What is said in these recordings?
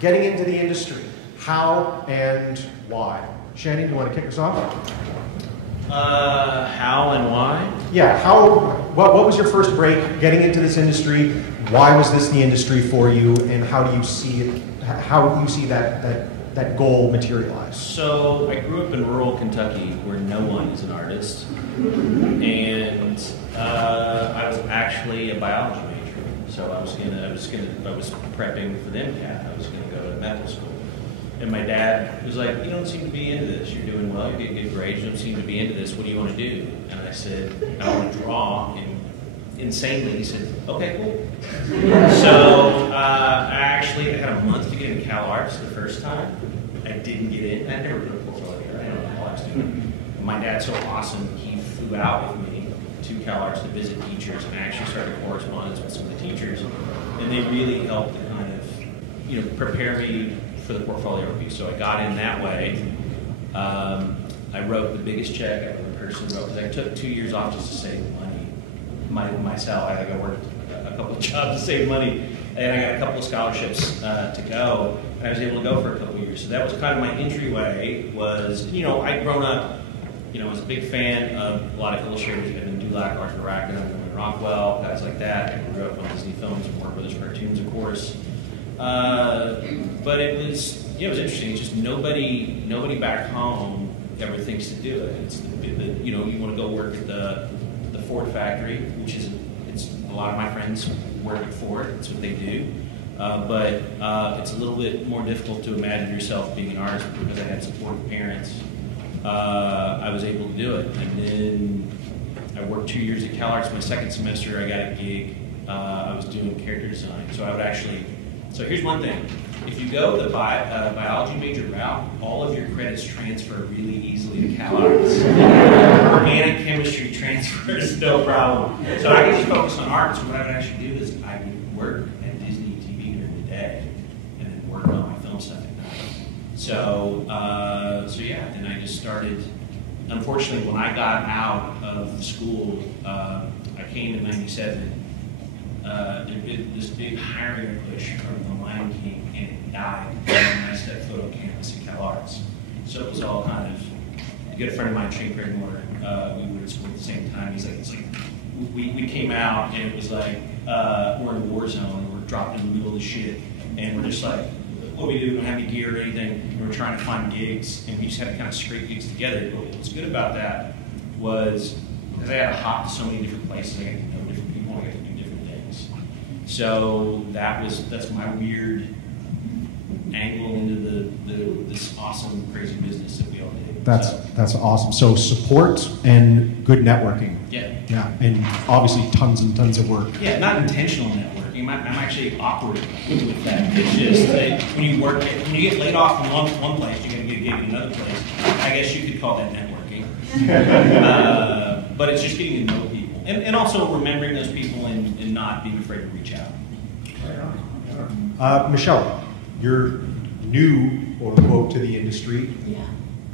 getting into the industry, how and why? Shannon, do you want to kick us off? How and why? Yeah, what was your first break getting into this industry? Why was this the industry for you, and how do you see it? How do you see that goal materialize? So I grew up in rural Kentucky, where no one is an artist, and I was actually a biology major. So I was prepping for the MCAT. I was going to go to medical school. And my dad was like, "You don't seem to be into this. You're doing well. You get good grades. You don't seem to be into this. What do you want to do?" And I said, "I want to draw." And insanely, he said, "Okay, cool." So I had a month to get into Cal Arts the first time. I didn't get in. I never put a portfolio. I don't know how I was doing. My dad's so awesome. He flew out with me to Cal Arts to visit teachers, and I actually started correspondence with some of the teachers, and they really helped to kind of, prepare me for the portfolio review. So I got in that way. I wrote the biggest check I've ever personally wrote, because I took 2 years off just to save money myself. I worked a couple of jobs to save money, and I got a couple of scholarships to go, and I was able to go for a couple of years. So that was kind of my entryway. I'd grown up, I was a big fan of a lot of illustrators. Evan Dulac, Arthur Rackham, Norman Rockwell, guys like that. I grew up on Disney films and Warner Brothers cartoons, of course. But it was interesting. It's just nobody back home ever thinks to do it. You want to go work at the Ford factory, which is a lot of my friends work at Ford. That's what they do. But it's a little bit more difficult to imagine yourself being an artist, because I had supportive parents. I was able to do it, and then I worked 2 years at Cal Arts. My second semester, I got a gig. I was doing character design, So here's one thing. If you go the biology major route, all of your credits transfer really easily to Cal Arts. Organic chemistry transfers no problem. So I could just focus on art. So what I would actually do is I would work at Disney TV during the day and then work on my film stuff at night. So then I just started. Unfortunately, when I got out of school, I came in '97. There'd been this big hiring push from the Lion King, and it died when I stepped foot on campus at Cal Arts. So it was all kind of, a good friend of mine, Shane Craigmore, we were at school at the same time. It's like we came out, and it was like we're in a war zone, and we're dropped in the middle of the shit, and we're just like, what do we do? We don't have any gear or anything. And we're trying to find gigs, and we just had to kind of scrape gigs together. But what was good about that was, because I had to hop to so many different places, I got to know different people, I got to do different things. So that's my weird angle into this awesome, crazy business that we all do. That's awesome. So support and good networking. Yeah, and obviously tons and tons of work. Yeah, not intentional networking. I'm actually awkward with that. It's just that when you get laid off from one place, you're going to get a gig in another place. I guess you could call that networking. But it's just getting to know people, and also remembering those people and not being afraid to reach out. Michelle, you're new, quote unquote, to the industry. Yeah.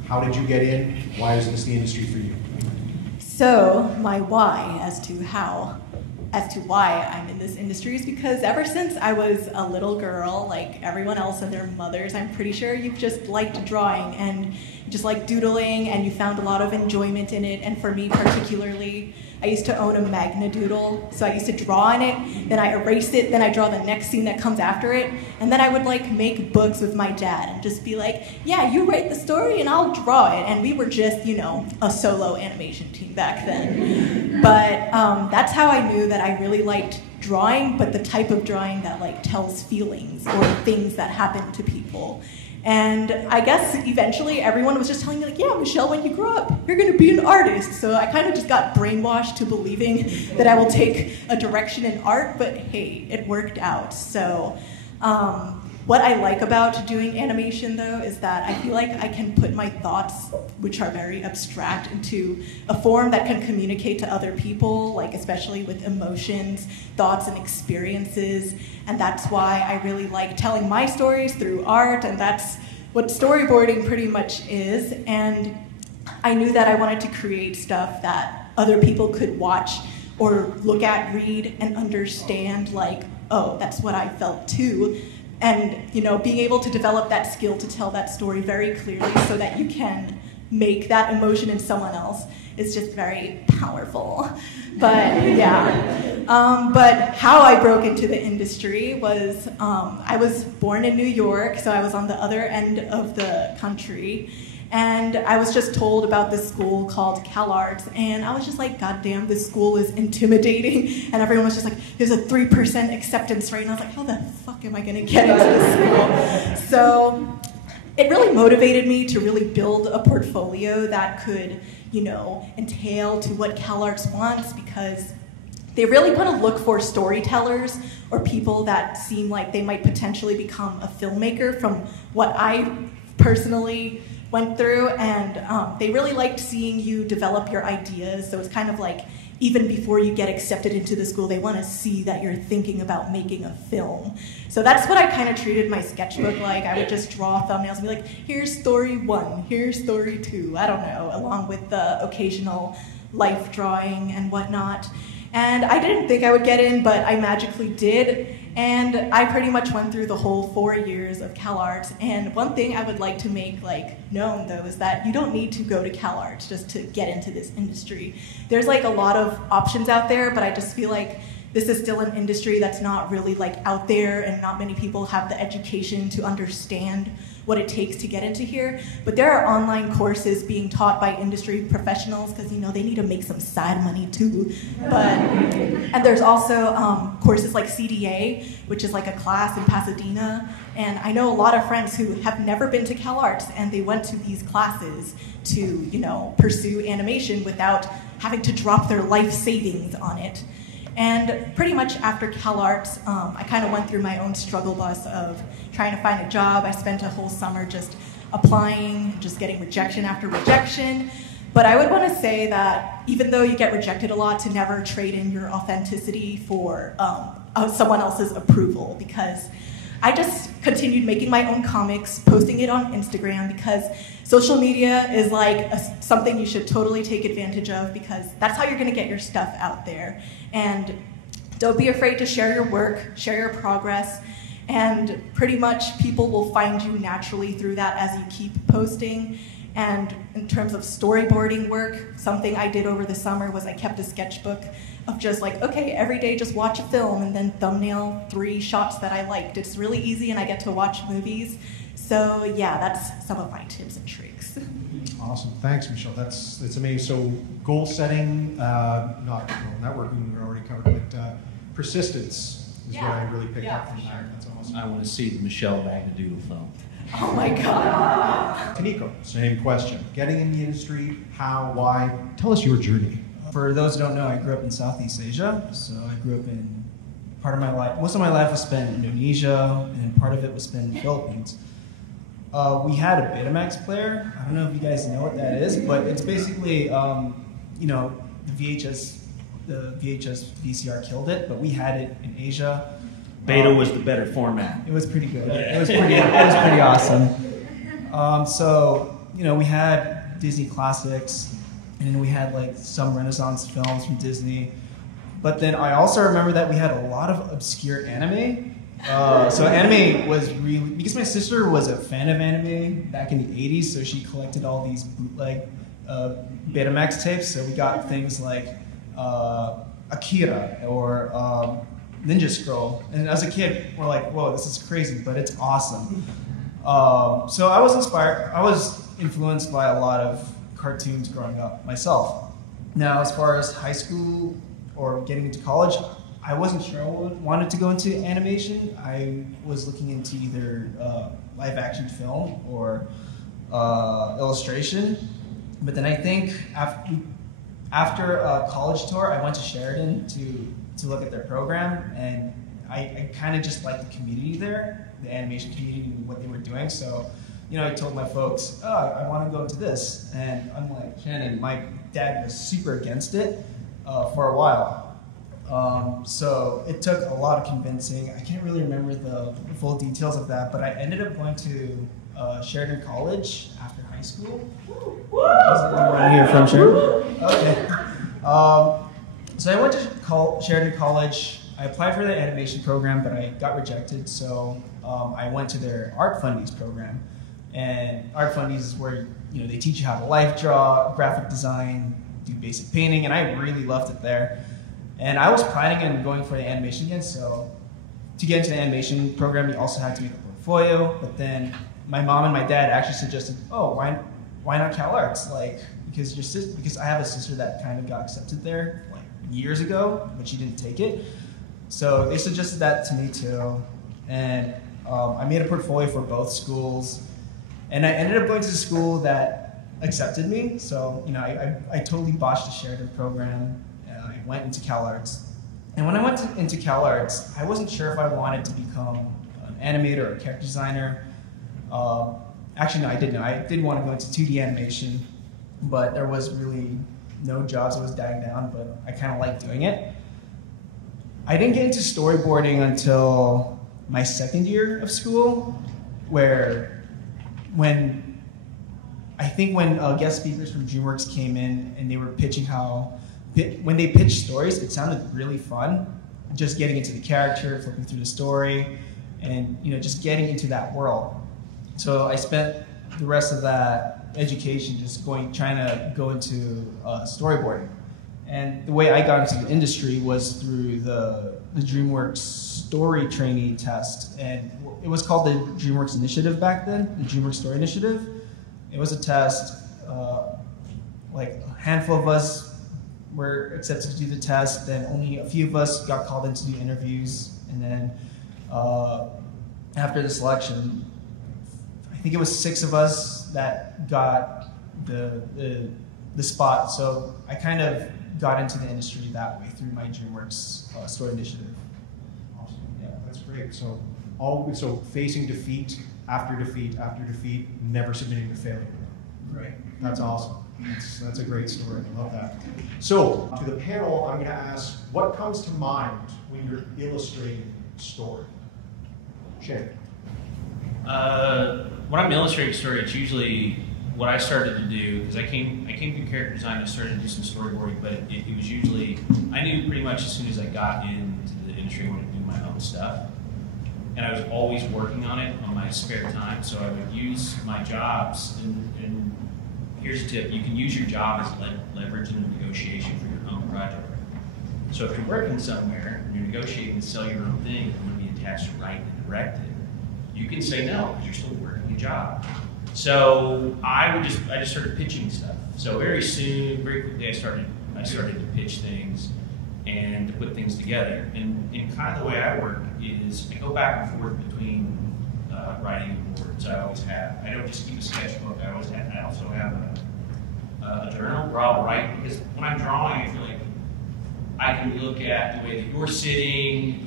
How did you get in? Why is this the industry for you? So my why as to why I'm in this industry is because ever since I was a little girl, like everyone else and their mothers, I'm pretty sure you've just liked drawing and just like doodling, and you found a lot of enjoyment in it. And for me particularly, I used to own a Magna Doodle, so I used to draw in it, then I erase it, then I draw the next scene that comes after it, and then I would like make books with my dad and just be like, yeah, you write the story and I'll draw it. And we were just, a solo animation team back then. But that's how I knew that I really liked drawing, but the type of drawing that like tells feelings or things that happen to people. And I guess eventually everyone was just telling me like, yeah, Michelle, when you grow up, you're going to be an artist. So I kind of just got brainwashed to believing that I will take a direction in art, but hey, it worked out. So what I like about doing animation though is that I feel like I can put my thoughts, which are very abstract, into a form that can communicate to other people, like especially with emotions, thoughts, and experiences. And that's why I really like telling my stories through art, and that's what storyboarding pretty much is. And I knew that I wanted to create stuff that other people could watch or look at, read, and understand, like, oh, that's what I felt too. And, being able to develop that skill to tell that story very clearly so that you can make that emotion in someone else is just very powerful. But yeah. But how I broke into the industry was, I was born in New York, so I was on the other end of the country. And I was just told about this school called CalArts, and I was just like, God damn, this school is intimidating. And everyone was just like, there's a 3% acceptance rate. And I was like, how the fuck am I going to get into this school? So it really motivated me to really build a portfolio that could, entail to what CalArts wants, because they really want to look for storytellers or people that seem like they might potentially become a filmmaker from what I personally went through, and they really liked seeing you develop your ideas. So it's kind of like, even before you get accepted into the school, they want to see that you're thinking about making a film. So that's what I kind of treated my sketchbook like. I would just draw thumbnails and be like, here's story 1, here's story 2, I don't know, along with the occasional life drawing and whatnot. And I didn't think I would get in, but I magically did. And I pretty much went through the whole 4 years of CalArts. And one thing I would like to make known, though, is that you don't need to go to CalArts just to get into this industry. There's a lot of options out there, but I just feel like this is still an industry that's not really out there, and not many people have the education to understand what it takes to get into here. But there are online courses being taught by industry professionals, because they need to make some side money too. And there's also courses like CDA, which is a class in Pasadena. And I know a lot of friends who have never been to CalArts, and they went to these classes to pursue animation without having to drop their life savings on it. And pretty much after CalArts, I kind of went through my own struggle bus of trying to find a job. I spent a whole summer just applying, just getting rejection after rejection. But I would want to say that even though you get rejected a lot, to never trade in your authenticity for someone else's approval, because I just continued making my own comics, posting it on Instagram, because social media is something you should totally take advantage of, because that's how you're going to get your stuff out there. And don't be afraid to share your work, share your progress, and pretty much people will find you naturally through that as you keep posting. And in terms of storyboarding work, something I did over the summer was I kept a sketchbook of just okay, every day just watch a film and then thumbnail 3 shots that I liked. It's really easy, and I get to watch movies. So yeah, that's some of my tips and tricks. Awesome, thanks, Michelle. That's amazing. So goal setting, not networking, we already covered, but persistence is what I really picked up from there. That's awesome. I want to see the Michelle Wagner-Doodle film. Oh my God. Taniko, same question. Getting in the industry, how, why? Tell us your journey. For those who don't know, I grew up in Southeast Asia. So I grew up in part of my life, most of my life was spent in Indonesia, and then part of it was spent in the Philippines. We had a Betamax player. I don't know if you guys know what that is, but it's basically, the VHS VCR killed it, but we had it in Asia. Beta was the better format. It was pretty good. It was pretty awesome. So, we had Disney classics, and then we had some Renaissance films from Disney. But then I also remember that we had a lot of obscure anime. So anime was really, because my sister was a fan of anime back in the 80s, so she collected all these bootleg Betamax tapes. So we got things like Akira or Ninja Scroll. And as a kid, we're like, whoa, this is crazy, but it's awesome. So I was inspired, I was influenced by a lot of cartoons growing up myself. Now, as far as high school or getting into college, I wasn't sure I wanted to go into animation. I was looking into either live action film or illustration. But then I think after a college tour, I went to Sheridan to look at their program, and I kind of just liked the community there, the animation community and what they were doing. So, I told my folks, I want to go into this. And unlike Shannon, my dad was super against it for a while. So it took a lot of convincing. I can't really remember the full details of that, but I ended up going to Sheridan College after high school. Is anyone here from Sheridan? Okay. So I went to Sheridan College I applied for the animation program, but I got rejected, so I went to their Art Fundies program. And Art Fundies is where they teach you how to life draw, graphic design, do basic painting, and I really loved it there. And I was planning on going for the animation again, so to get into the animation program, you also had to make a portfolio, but then my mom and my dad actually suggested, oh, why not Cal Arts? Because I have a sister that kind of got accepted there years ago, but she didn't take it. So they suggested that to me too. And I made a portfolio for both schools. And I ended up going to the school that accepted me. So, I totally botched the Sheridan program. I went into Cal Arts. And when I went into Cal Arts, I wasn't sure if I wanted to become an animator or a character designer. Actually, no, I did know. I did want to go into 2D animation, but there was really no jobs. It was dying down, but I kind of liked doing it. I didn't get into storyboarding until my second year of school, when guest speakers from DreamWorks came in and they were pitching when they pitched stories, it sounded really fun. Just getting into the character, flipping through the story, and just getting into that world. So I spent the rest of that education just trying to go into storyboarding. And the way I got into the industry was through the DreamWorks story trainee test. And it was called the DreamWorks Initiative back then, the DreamWorks Story Initiative. It was a test, a handful of us were accepted to do the test, then only a few of us got called in to do interviews. And then after the selection, I think it was 6 of us that got the spot. So I kind of got into the industry that way through my DreamWorks Story Initiative. Awesome. Yeah, that's great. So facing defeat after defeat after defeat, never submitting to failure. Right. That's awesome. That's a great story. I love that. So to the panel, I'm going to ask, what comes to mind when you're illustrating story? Shannon. When I'm illustrating story, it's usually what I started to do, because I came through character design and started to do some storyboarding, but it was usually, I knew pretty much as soon as I got into the industry I wanted to do my own stuff. And I was always working on it on my spare time, so I would use my jobs, and here's a tip, you can use your job as leverage in a negotiation for your own project. So if you're working somewhere and you're negotiating to sell your own thing, and want to be attached to write and direct it, you can say no, because you're still working a job. So I just started pitching stuff. So very quickly I started to pitch things and to put things together. And kind of the way I work is I go back and forth between writing and boards. I always have. I don't just keep a sketchbook. I also have a journal where I'll write, because when I'm drawing, I feel like I can look at the way that you're sitting,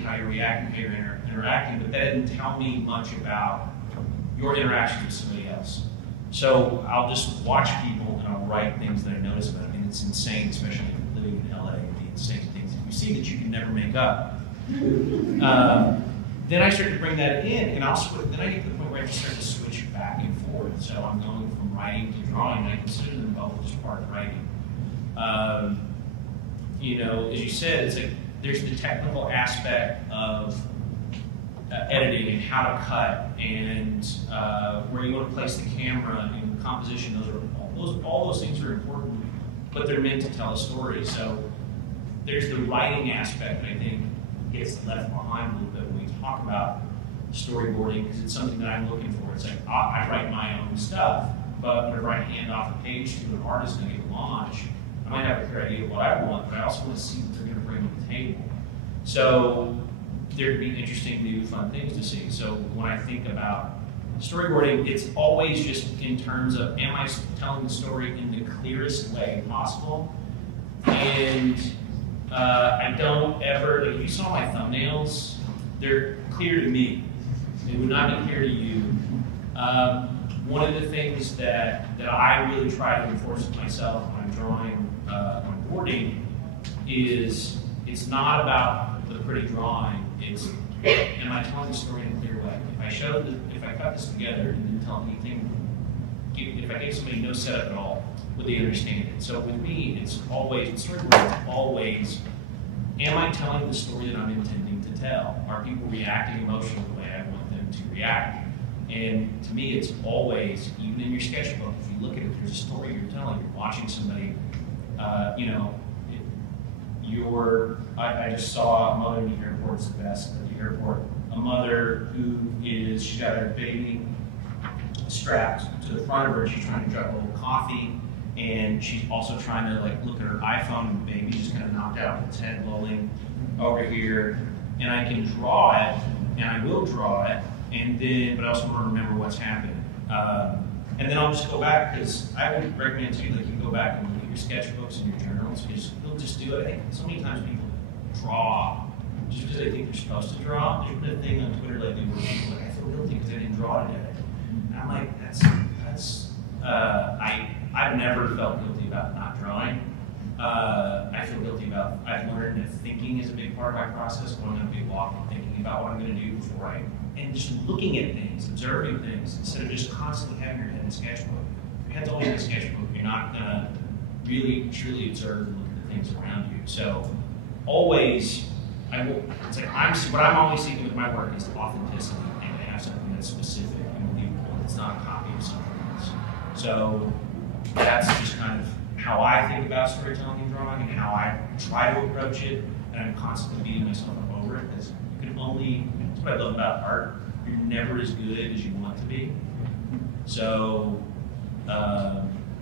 how you're reacting, how you're interacting, but that doesn't tell me much about your interaction with somebody else. So I'll just watch people and I'll write things that I notice about them. I mean, it's insane, especially living in LA, the insane things that you see that you can never make up. Then I start to bring that in, and then I get to the point where I just start to switch back and forth. So I'm going from writing to drawing, and I consider them both as part of writing. As you said, it's like there's the technical aspect of editing and how to cut and where you want to place the camera and composition. All those things are important, but they're meant to tell a story. So there's the writing aspect that I think gets left behind a little bit when we talk about storyboarding, because it's something that I'm looking for. It's like I write my own stuff, but whenever I hand off a page to an artist and I get a launch, I might have a clear idea of what I want, but I also want to see what they're going to bring to the table. So there'd be interesting, new, fun things to see. So when I think about storyboarding, it's always just in terms of, am I telling the story in the clearest way possible? And I don't ever, if you saw my thumbnails, they're clear to me. They would not be clear to you. One of the things that I really try to enforce with myself when I'm drawing on boarding is, it's not about the pretty drawing. It's, am I telling the story in a clear way? If I cut this together and didn't tell anything, if I gave somebody no setup at all, would they understand it? So with me, it's always, storyboarding is always am I telling the story that I'm intending to tell? Are people reacting emotionally the way I want them to react? And to me, it's always, even in your sketchbook, if you look at it, there's a story you're telling. You're watching somebody, I just saw a mother in the airport, it's the best at the airport, a mother she's got her baby strapped to the front of her, she's trying to drink a little coffee, and she's also trying to look at her iPhone, and the baby's just kind of knocked out with its head lolling over here, and I can draw it, and I will draw it, but I also want to remember what's happening. And then I'll just go back, because I would recommend too, you go back and look at your sketchbooks and your journals, because you'll just do it. I think so many times people draw just because they think they're supposed to draw. There's been a thing on Twitter lately where people are like, I feel guilty because I didn't draw today. And I'm like, I've never felt guilty about not drawing. I feel guilty about, I've learned that thinking is a big part of my process, going on a big walk and thinking about what I'm going to do before and just looking at things, observing things, instead of just constantly having your head in a sketchbook. If your head's always in a sketchbook, you're not going to really, truly observe and look at the things around you. So always, what I'm always seeking with my work is authenticity, and to have something that's specific and believable. It's not a copy of something else. So that's just kind of how I think about storytelling and drawing, and how I try to approach it, and I'm constantly beating myself up over it, because you can only, that's what I love about art, you're never as good as you want to be. So,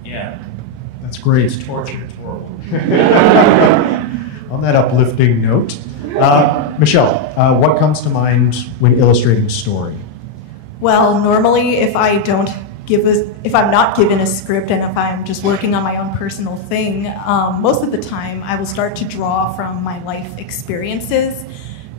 yeah. That's great. It's torture, it's horrible. On that uplifting note, Michelle, what comes to mind when illustrating a story? Well, normally if I'm not given a script and if I'm just working on my own personal thing, most of the time I will start to draw from my life experiences.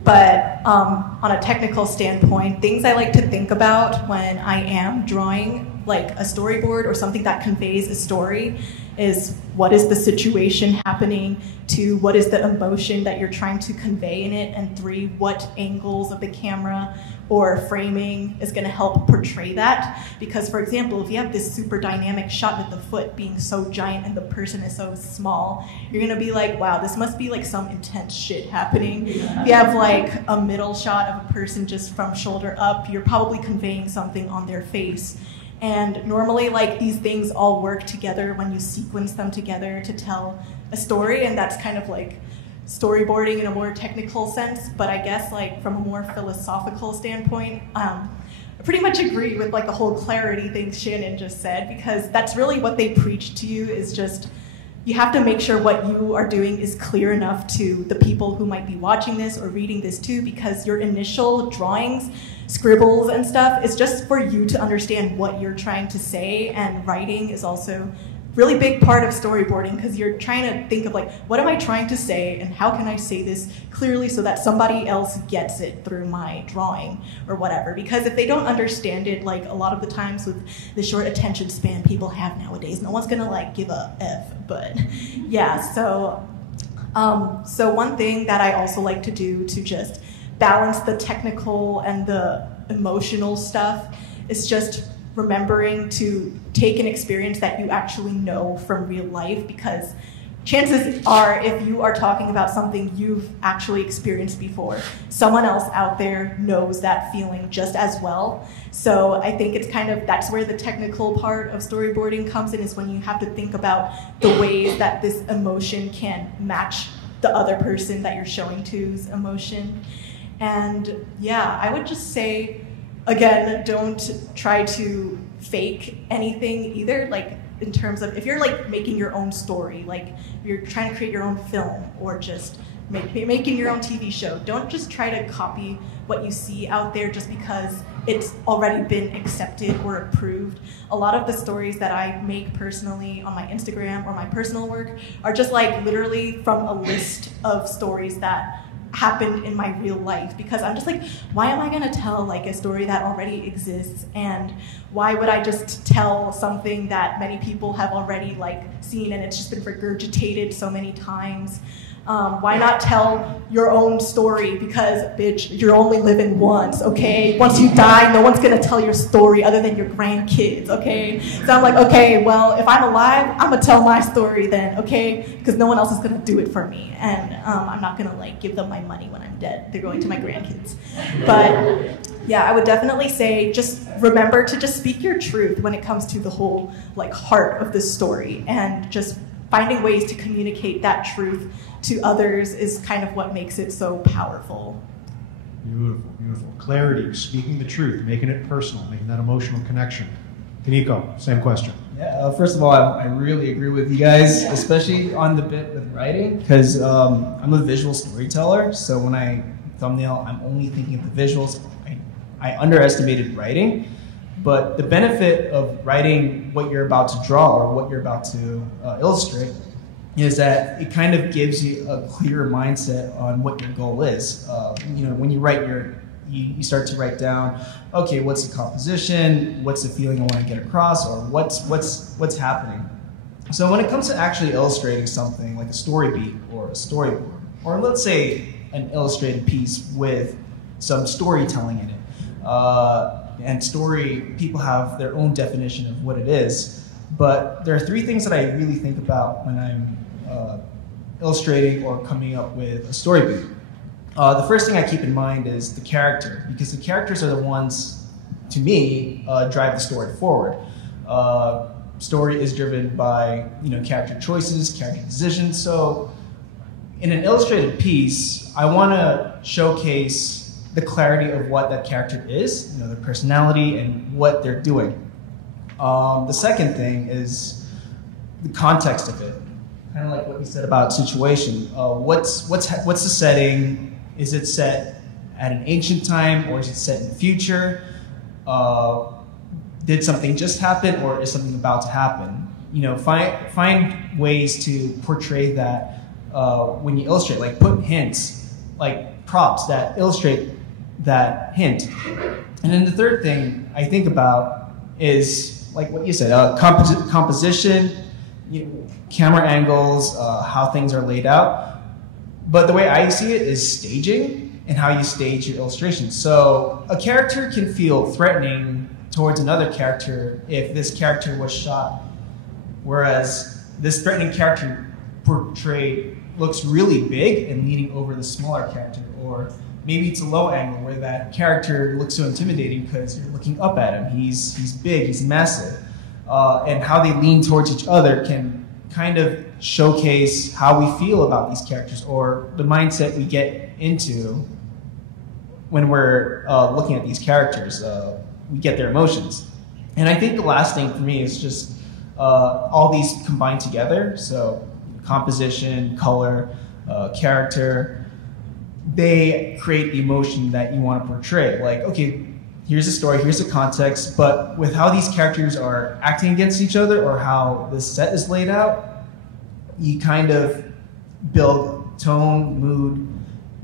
But on a technical standpoint, things I like to think about when I am drawing like a storyboard or something that conveys a story is, what is the situation happening? 2, what is the emotion that you're trying to convey in it? And 3, what angles of the camera or framing is going to help portray that? Because, for example, if you have this super dynamic shot with the foot being so giant and the person is so small, you're going to be like, wow, this must be like some intense shit happening. If you have like a middle shot of a person just from shoulder up, you're probably conveying something on their face. And normally, like, these things all work together when you sequence them together to tell a story, and that's kind of like storyboarding in a more technical sense. But I guess, like, from a more philosophical standpoint, I pretty much agree with like the whole clarity thing Shannon just said, because that's really what they preach to you, is just you have to make sure what you are doing is clear enough to the people who might be watching this or reading this too, because your initial drawings, scribbles and stuff is just for you to understand what you're trying to say, and writing is also really big part of storyboarding, because you're trying to think of like, what am I trying to say and how can I say this clearly so that somebody else gets it through my drawing or whatever. Because if they don't understand it, like a lot of the times with the short attention span people have nowadays, no one's gonna like give a F. But yeah, so one thing that I also like to do to just balance the technical and the emotional stuff is just remembering to take an experience that you actually know from real life, because chances are, if you are talking about something you've actually experienced before, someone else out there knows that feeling just as well. So I think it's kind of, that's where the technical part of storyboarding comes in, is when you have to think about the ways that this emotion can match the other person that you're showing to's emotion. And yeah, I would just say, again, don't try to fake anything either, like in terms of if you're like making your own story, like you're trying to create your own film or just making your own TV show, don't just try to copy what you see out there just because it's already been accepted or approved. A lot of the stories that I make personally on my Instagram or my personal work are just like literally from a list of stories that happened in my real life, because I'm just like, why am I going to tell like a story that already exists, and why would I just tell something that many people have already like seen and it's just been regurgitated so many times? Why not tell your own story? Because, bitch, you're only living once, okay? Once you die, no one's gonna tell your story other than your grandkids, okay? So I'm like, okay, well, if I'm alive, I'm gonna tell my story then, okay? Because no one else is gonna do it for me. And I'm not gonna like give them my money when I'm dead. They're going to my grandkids. But yeah, I would definitely say just remember to just speak your truth when it comes to the whole like heart of this story, and just finding ways to communicate that truth to others is kind of what makes it so powerful. Beautiful, beautiful. Clarity, speaking the truth, making it personal, making that emotional connection. Tindle, same question. Yeah, first of all, I really agree with you guys, especially on the bit with writing, because I'm a visual storyteller, so when I thumbnail, I'm only thinking of the visuals. I underestimated writing, but the benefit of writing what you're about to draw or what you're about to illustrate is that it kind of gives you a clearer mindset on what your goal is. When you write you start to write down, okay, what's the composition, what's the feeling I want to get across, or what's happening. So when it comes to actually illustrating something like a story beat or a storyboard, or let's say an illustrated piece with some storytelling in it, and story, people have their own definition of what it is, but there are three things that I really think about when I'm illustrating or coming up with a story beat. The first thing I keep in mind is the character, because the characters are the ones, to me, drive the story forward. Story is driven by character choices, character decisions. So in an illustrated piece, I want to showcase the clarity of what that character is, their personality and what they're doing. The second thing is the context of it, kind of like what you said about situation. What's the setting? Is it set at an ancient time, or is it set in the future? Did something just happen, or is something about to happen? Find ways to portray that when you illustrate. Like put hints, like props that illustrate that hint. And then the third thing I think about is like what you said, composition, camera angles, how things are laid out. But the way I see it is staging and how you stage your illustration. So a character can feel threatening towards another character if this character was shot, whereas this threatening character portrayed looks really big and leaning over the smaller character, or maybe it's a low angle where that character looks so intimidating because you're looking up at him. He's big, he's massive. And how they lean towards each other can kind of showcase how we feel about these characters, or the mindset we get into when we're looking at these characters. We get their emotions. And I think the last thing for me is just all these combined together. So composition, color, character, they create the emotion that you want to portray. Like, okay, here's the story, here's the context, but with how these characters are acting against each other or how the set is laid out, you kind of build tone, mood,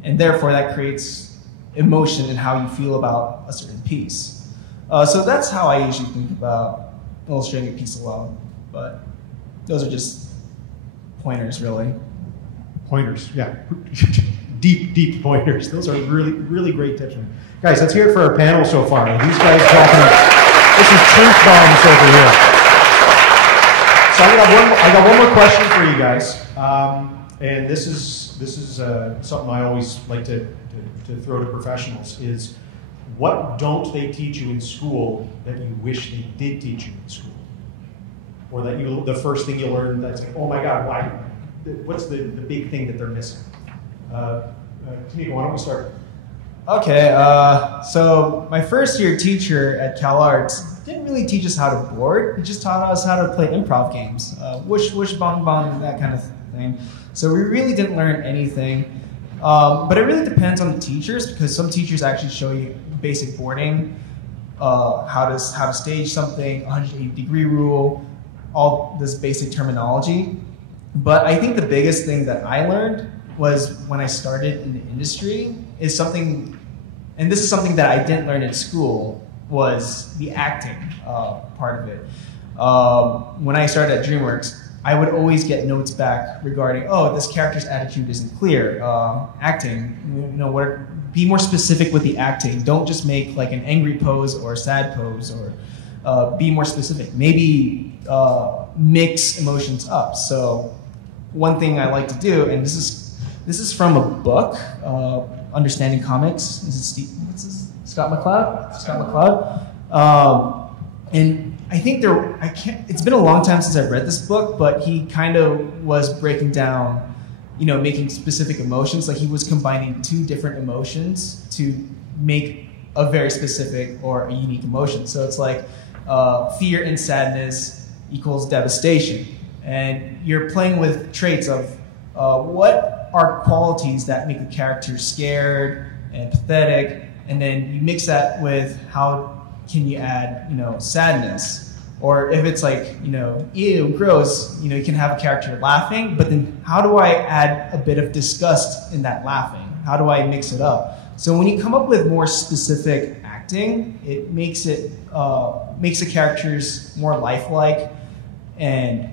and therefore that creates emotion in how you feel about a certain piece. So that's how I usually think about illustrating a piece alone, but those are just pointers, really. Pointers, yeah. Deep pointers. Those are really, really great tips. Guys, let's hear it for our panel so far. These guys talking, this is truth bombs over here. So I got one more question for you guys. And this is something I always like to throw to professionals is, what don't they teach you in school that you wish they did teach you in school? Or that the first thing you learn that's like, oh my God, why? What's the big thing that they're missing? Tindle, why don't we start? Okay, so my first year teacher at Cal Arts didn't really teach us how to board. He just taught us how to play improv games. Whoosh, whoosh, bong, bong, that kind of thing. So we really didn't learn anything. But it really depends on the teachers, because some teachers actually show you basic boarding, how to stage something, 180-degree rule, all this basic terminology. But I think the biggest thing that I learned was when I started in the industry is something, and this is something that I didn't learn in school, was the acting part of it. When I started at DreamWorks, I would always get notes back regarding, oh, this character's attitude isn't clear. Acting, be more specific with the acting. Don't just make like an angry pose or a sad pose, or be more specific. Maybe mix emotions up. So one thing I like to do, and this is from a book, Understanding Comics. This is Scott McCloud. And I think it's been a long time since I've read this book, but he kind of was breaking down, making specific emotions. Like he was combining two different emotions to make a very specific or a unique emotion. So it's like fear and sadness equals devastation. And you're playing with traits of what are qualities that make a character scared and pathetic, and then you mix that with how can you add, sadness? Or if it's like, ew, gross, you can have a character laughing, but then how do I add a bit of disgust in that laughing? How do I mix it up? So when you come up with more specific acting, it makes the characters more lifelike and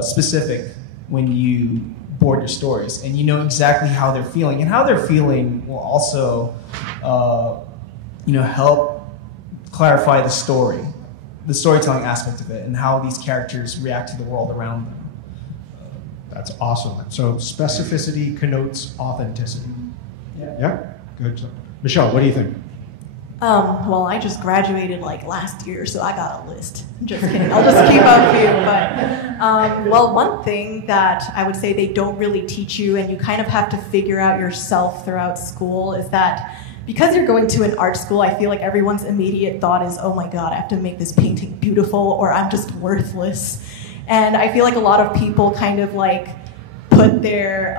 specific when you board your stories, and you know exactly how they're feeling, and how they're feeling will also, help clarify the storytelling aspect of it, and how these characters react to the world around them. That's awesome. So specificity connotes authenticity. Yeah? Good. So, Michelle, what do you think? Well, I just graduated last year, so I got a list. Just kidding. I'll just keep up with you. But one thing that I would say they don't really teach you, and you kind of have to figure out yourself throughout school, is that because you're going to an art school, I feel like everyone's immediate thought is, oh my God, I have to make this painting beautiful, or I'm just worthless. And I feel like a lot of people kind of put their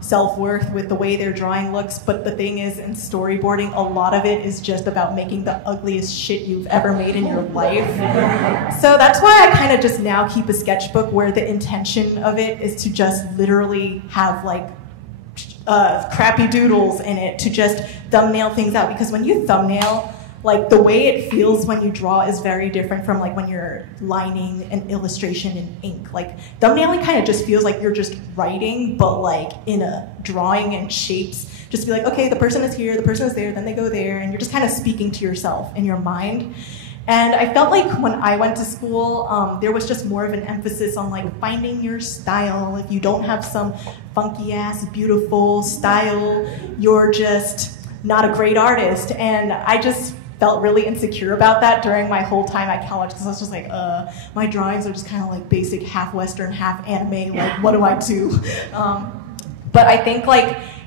self-worth with the way their drawing looks, but the thing is, in storyboarding, a lot of it is just about making the ugliest shit you've ever made in your life. So that's why I kind of just now keep a sketchbook where the intention of it is to just literally have crappy doodles in it, to just thumbnail things out, because when you thumbnail, the way it feels when you draw is very different from when you're lining an illustration in ink. Thumbnailing kind of just feels like you're just writing, but in a drawing and shapes. Just be okay, the person is here, the person is there, then they go there, and you're just kind of speaking to yourself in your mind. And I felt like when I went to school, there was just more of an emphasis on finding your style. If you don't have some funky ass, beautiful style, you're just not a great artist. And I just felt really insecure about that during my whole time at college, because I was just my drawings are just kind of basic, half Western, half anime, what do I do? But I think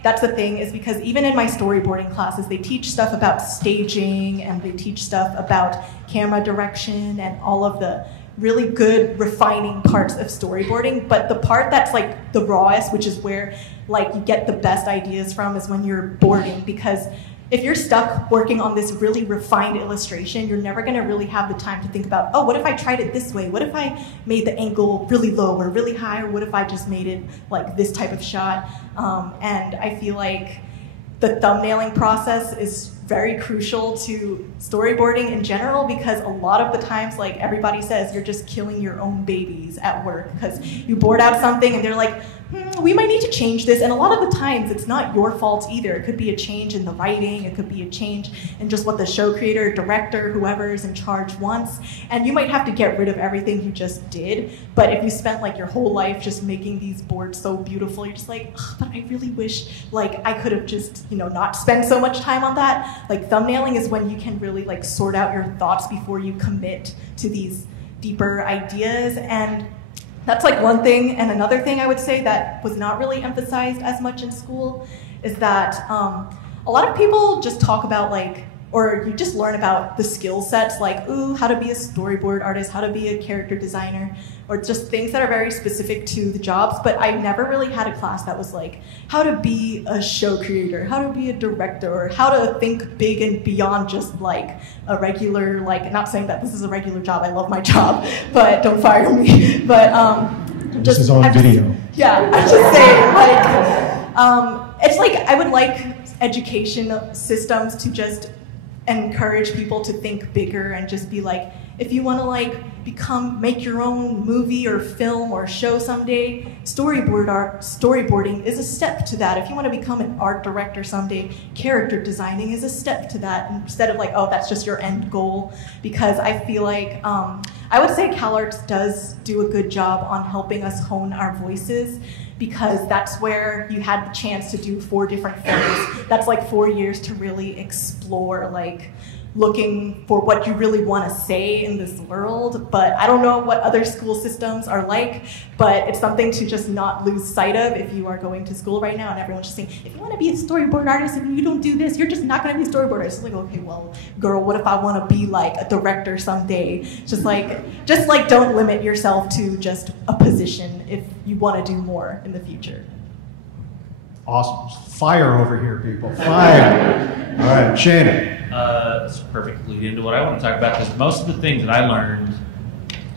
that's the thing, is because even in my storyboarding classes, they teach stuff about staging, and they teach stuff about camera direction and all of the really good refining parts of storyboarding. But the part that's the rawest, which is where you get the best ideas from, is when you're boarding, because if you're stuck working on this really refined illustration, you're never going to really have the time to think about, oh, what if I tried it this way? What if I made the angle really low or really high? Or what if I just made it this type of shot? And I feel like the thumbnailing process is very crucial to storyboarding in general, because a lot of the times, everybody says, you're just killing your own babies at work, because you board out something and they're we might need to change this. And a lot of the times it's not your fault either. It could be a change in the writing, it could be a change in just what the show creator, director, whoever is in charge wants. And you might have to get rid of everything you just did. But if you spent your whole life just making these boards so beautiful, you're just but I really wish I could have just, not spent so much time on that. Thumbnailing is when you can really sort out your thoughts before you commit to these deeper ideas. And that's one thing. And another thing I would say that was not really emphasized as much in school is that a lot of people just talk about or you just learn about the skill sets, how to be a storyboard artist, how to be a character designer, or just things that are very specific to the jobs. But I never really had a class that was how to be a show creator, how to be a director, or how to think big and beyond just a regular, not saying that this is a regular job, I love my job, but don't fire me. But this is on video. I'm just saying, it's I would like education systems to just encourage people to think bigger and just be like, if you want to like make your own movie or film or show someday, storyboarding is a step to that. If you want to become an art director someday, character designing is a step to that, instead of like, oh, that's just your end goal. Because I feel like, I would say CalArts does do a good job on helping us hone our voices, because that's where you had the chance to do 4 different films. That's like 4 years to really explore, like, looking for what you really want to say in this world. But I don't know what other school systems are like, but it's something to just not lose sight of if you are going to school right now and everyone's just saying, if you want to be a storyboard artist and you don't do this, you're just not going to be a storyboard artist. It's like, okay, well, girl, what if I want to be like a director someday? Just like don't limit yourself to just a position if you want to do more in the future. Awesome. Fire over here, people. Fire. All right, Shannon. That's a perfect lead into what I want to talk about, because most of the things that I learned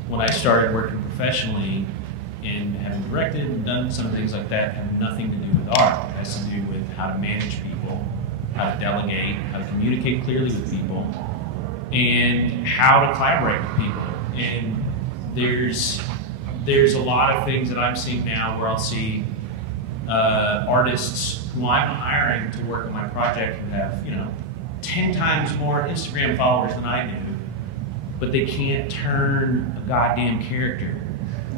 when I started working professionally and having directed and done some things like that have nothing to do with art. It has to do with how to manage people, how to delegate, how to communicate clearly with people, and how to collaborate with people. And there's a lot of things that I'm seeing now where I'll see artists who I'm hiring to work on my project who have, 10 times more Instagram followers than I do, but they can't turn a goddamn character.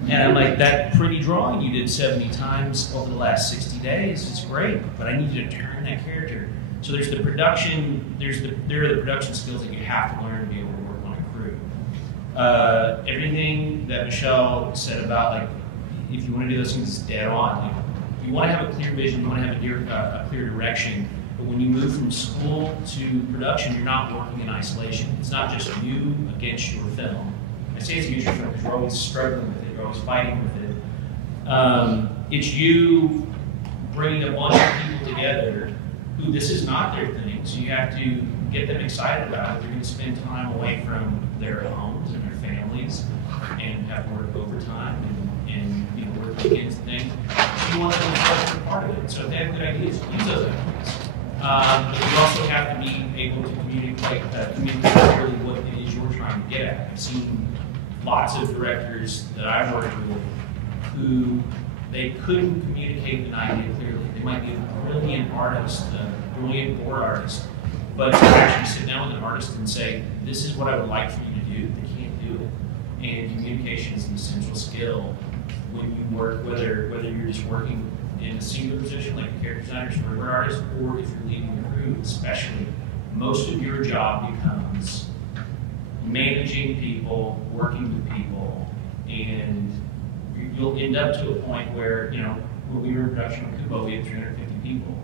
And I'm like, that pretty drawing you did 70 times over the last 60 days, it's great, but I need you to turn that character. So there's the production, there are the production skills that you have to learn to be able to work on a crew. Everything that Michelle said about, like, if you want to do those things, it's dead on. Like, you want to have a clear vision, you want to have a clear direction, but when you move from school to production, you're not working in isolation. It's not just you against your film. I say it's against your film because you're always struggling with it, you're always fighting with it. It's you bringing a bunch of people together who this is not their thing, so you have to get them excited about it. They're going to spend time away from their homes and their families and have to work overtime and work weekends and things. You want them to be part of it. So if they have good ideas, use those ideas. But you also have to be able to communicate clearly what it is you're trying to get at. I've seen lots of directors that I've worked with who they couldn't communicate an idea clearly. They might be a brilliant artist, a brilliant board artist, but to actually sit down with an artist and say, this is what I would like for you to do, they can't do it. And communication is an essential skill when you work, whether you're just working in a single position like a character designer, storyboard artist, or if you're leading a crew, especially, most of your job becomes managing people, working with people, and you'll end up to a point where, when we were in production on Kubo, we had 350 people,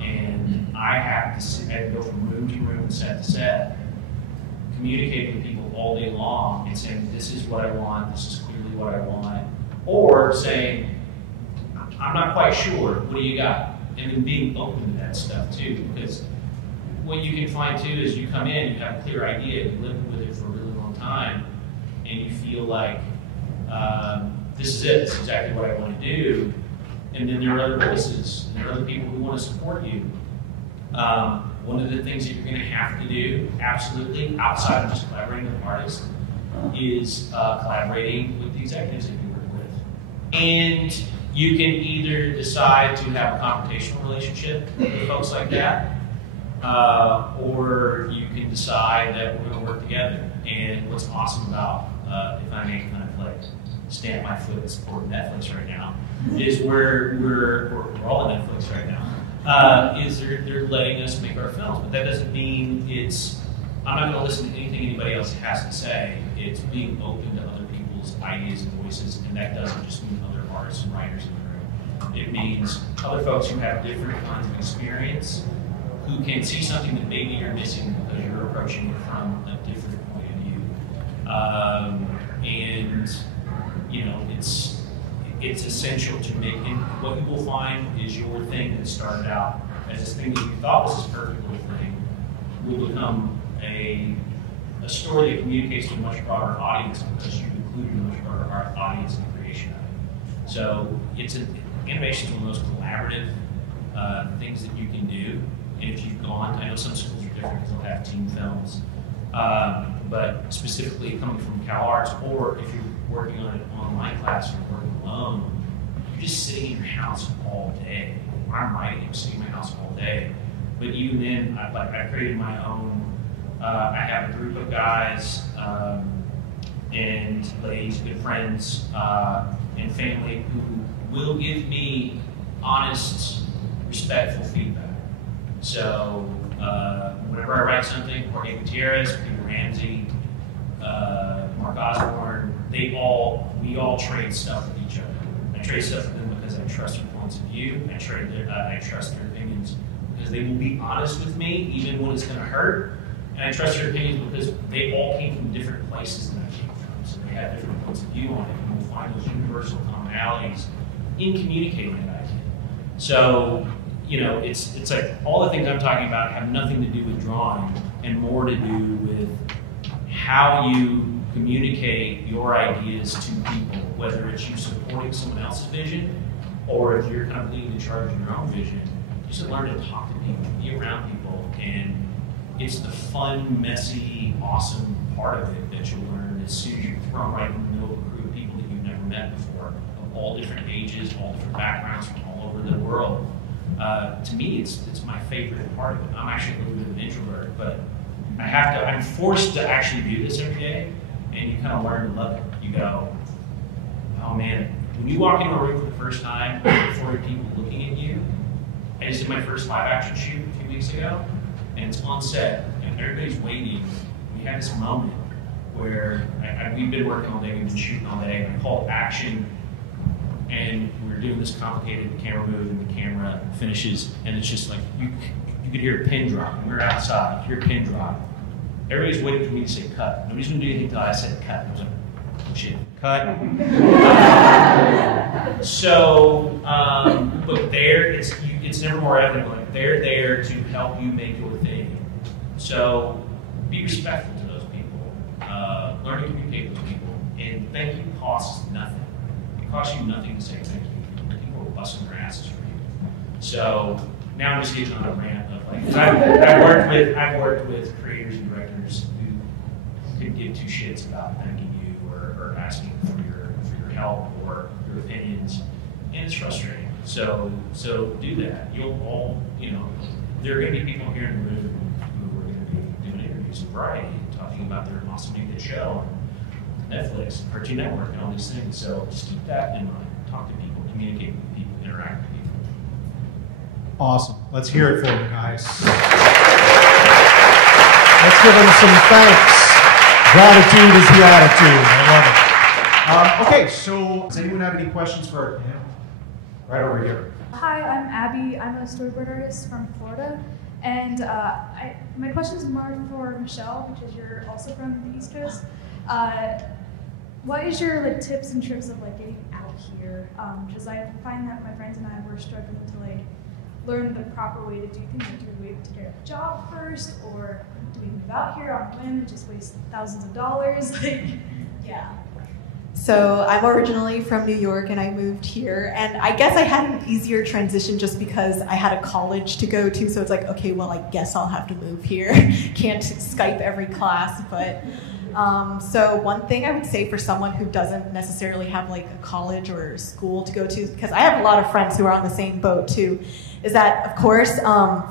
and I had to go from room to room and set to set, communicating with people all day long and saying, this is what I want, this is clearly what I want, or saying, I'm not quite sure, what do you got? And then being open to that stuff too, because what you can find too is you come in, you have a clear idea, you live with it for a really long time, and you feel like, this is it, this is exactly what I want to do, and then there are other voices, and there are other people who want to support you. One of the things that you're going to have to do, absolutely, outside of just collaborating with artists, is collaborating with the executives that you work with. And you can either decide to have a confrontational relationship with folks like that, or you can decide that we're going to work together. And what's awesome about, if I may kind of like stamp my foot and support Netflix right now, is we're all on Netflix right now, is they're letting us make our films. But that doesn't mean I'm not going to listen to anything anybody else has to say. It's being open to other people's ideas and voices, and that doesn't just mean other artists and writers in the room. It means other folks who have different kinds of experience, who can see something that maybe you're missing because you're approaching it from a different point of view. It's essential to make it. What you will find is your thing that started out as this thing that you thought was this perfect little thing will become a story that communicates to a much broader audience because you've included a much broader audience in the creation of it. So animation is one of the most collaborative things that you can do. And if you've gone, I know some schools are different because they'll have team films. But specifically coming from Cal Arts, or if you're working on an online class or working alone, you're just sitting in your house all day. When I'm writing, I'm sitting in my house all day. But even then, I created my own. I have a group of guys and ladies, good friends, and family who will give me honest, respectful feedback. So whenever I write something, Jorge Gutierrez, Peter Ramsey, Mark Osborne, we all trade stuff with each other. I trade stuff with them because I trust their points of view. I trust their opinions because they will be honest with me, even when it's going to hurt. And I trust their opinions because they all came from different places than I came from. So they have different points of view on it. And we'll find those universal commonalities in communicating that idea. So, you know, it's like all the things I'm talking about have nothing to do with drawing and more to do with how you communicate your ideas to people, whether it's you supporting someone else's vision or if you're kind of leading the charge in your own vision. Just to learn to talk to people, be around people, and it's the fun, messy, awesome part of it that you'll learn as soon as you're thrown right in the middle of a group of people that you've never met before, of all different ages, all different backgrounds from all over the world. To me, it's my favorite part of it. I'm actually a little bit of an introvert, but I'm forced to actually do this every day, and you kind of learn to love it. You go, oh man, when you walk into a room for the first time with 40 people looking at you, I just did my first live action shoot a few weeks ago, and it's on set, and everybody's waiting. We had this moment where we've been working all day, we've been shooting all day, and I called action, and we were doing this complicated camera move, and the camera finishes, and it's just like, you could hear a pin drop. We were outside, you hear a pin drop. Everybody's waiting for me to say cut. Nobody's gonna do anything until I said cut. I was like, oh shit, cut. So, but there, it's never more evident, like they're there to help you make your thing. So be respectful to those people. Learn to communicate with people. And thank you costs nothing. It costs you nothing to say thank you. People are busting their asses for you. So now I'm just getting on a rant of like, I've worked with creators and directors who could give two shits about thanking you or asking for your help or your opinions, and it's frustrating. So do that. You'll all, you know, there are going to be people here in the room who are going to be doing interviews and variety, talking about their awesome new hit show on Netflix, Cartoon Network, and all these things. So just keep that in mind. Talk to people, communicate with people, interact with people. Awesome. Let's hear it for them, guys. Let's give them some thanks. Gratitude is the attitude. I love it. Okay, so does anyone have any questions for our panel? Right over here. Hi, I'm Abby. I'm a storyboard artist from Florida. And my question is more for Michelle, because you're also from the East Coast. What is your tips and tricks of getting out here? Because I find that my friends and I were struggling to learn the proper way to do things. Do we wait to get a job first, or do we move out here on a whim and just waste thousands of dollars? Yeah. So I'm originally from New York and I moved here, and I guess I had an easier transition just because I had a college to go to, so it's like, okay, well, I guess I'll have to move here. Can't Skype every class, but so one thing I would say for someone who doesn't necessarily have a college or school to go to, because I have a lot of friends who are on the same boat too, is that, of course,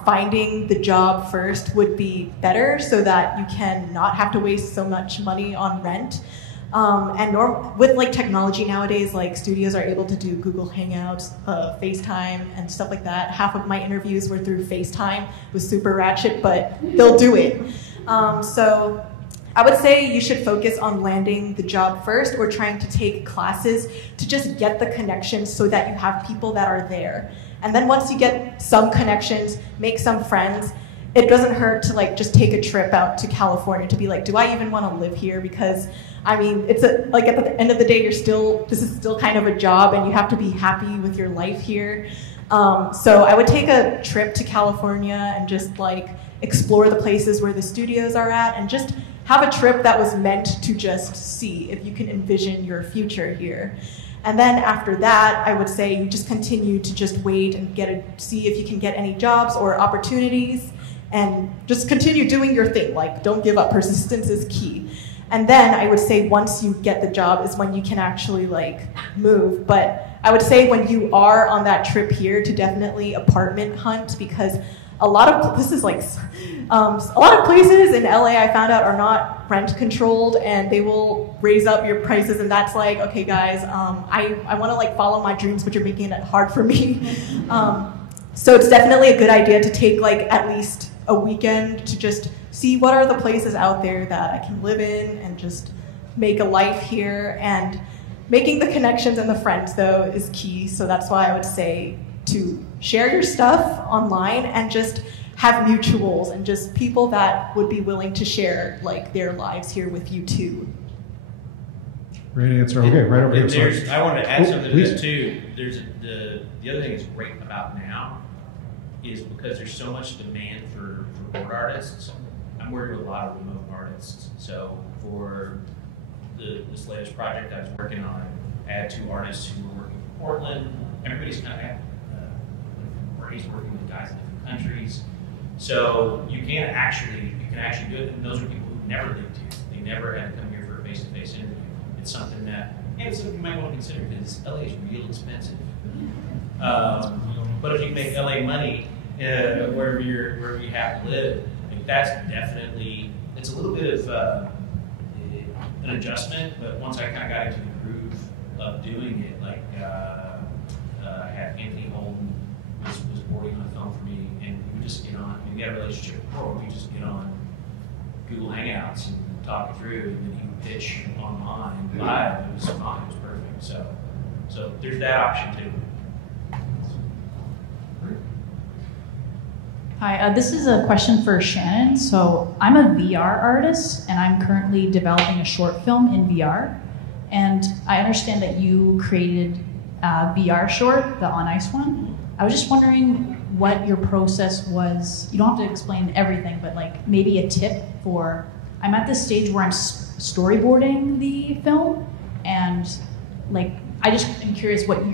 finding the job first would be better so that you can not have to waste so much money on rent. With technology nowadays, studios are able to do Google Hangouts, FaceTime, and stuff like that. Half of my interviews were through FaceTime. It was super ratchet, but they'll do it. So I would say you should focus on landing the job first, or trying to take classes to just get the connections so that you have people that are there. And then once you get some connections, make some friends, it doesn't hurt to just take a trip out to California to be do I even want to live here? Because I mean, it's at the end of the day, this is still kind of a job, and you have to be happy with your life here. So I would take a trip to California and just explore the places where the studios are at, and just have a trip that was meant to just see if you can envision your future here. And then after that, I would say you just continue to just wait and see if you can get any jobs or opportunities, and just continue doing your thing. Like, don't give up. Persistence is key. And then I would say once you get the job is when you can actually like move. But I would say when you are on that trip here to definitely apartment hunt, because a lot of places in LA I found out are not rent controlled, and they will raise up your prices, and that's like, okay guys, I want to like follow my dreams, but you're making it hard for me. So it's definitely a good idea to take like at least a weekend to just see what are the places out there that I can live in and just make a life here. And making the connections and the friends though is key. So that's why I would say to share your stuff online and just have mutuals and just people that would be willing to share like their lives here with you too. Great answer. Okay, right over here. Sorry. I want to add something to please. this too. There's the other thing that's great about now is because there's so much demand for board artists. I'm working with a lot of remote artists. So for this latest project I was working on, I had 2 artists who were working in Portland. Everybody's kind of he's working with guys in different countries. So you can actually do it, and those are people who never lived here. They never had to come here for a face-to-face interview. It's something it's something you might want to consider because LA is real expensive. But if you make LA money wherever you have to live, like that's definitely, it's a little bit of an adjustment. But once I kind of got into the groove of doing it, like I had Anthony Holden was boarding on the phone for me, and we would just get on. We had a relationship before. We just get on Google Hangouts and talk it through, and then he would pitch online live. It was fun. It was perfect. So there's that option too. Hi, this is a question for Shannon. So I'm a VR artist, and I'm currently developing a short film in VR. And I understand that you created a VR short, the On Ice one. I was just wondering what your process was. You don't have to explain everything, but like maybe a tip for, I'm at this stage where I'm storyboarding the film, and like I just am curious what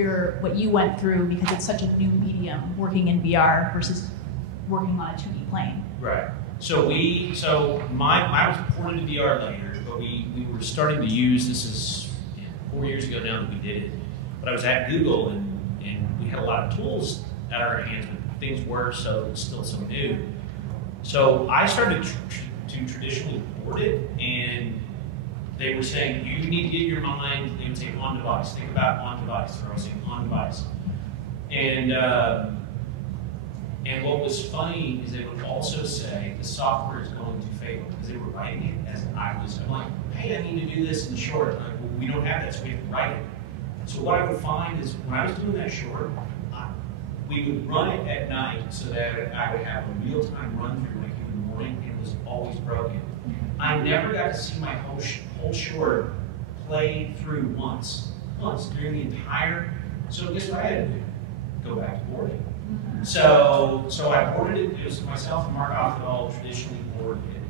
you went through, because it's such a new medium, working in VR versus working on a 2D plane. Right. So I was ported to VR later, but we were starting to use, this is 4 years ago now that we did it, but I was at Google and we had a lot of tools at our hands, but things were still so new. So I started to traditionally board it, and they were saying, you need to get your mind, they would say on device, think about on device, or I was saying on device. And what was funny is they would also say the software is going to fail, because they were writing it as I'm like, hey, I need to do this in the short. I'm like, well, we don't have that, so we have to write it. So what I would find is when I was doing that short, we would run it at night so that I would have a real-time run-through like in the morning, and it was always broken. I never got to see my whole short play through once during the entire. So guess what I had to do? Go back to boarding. So I boarded it. It was myself and Mark Othell traditionally boarded it,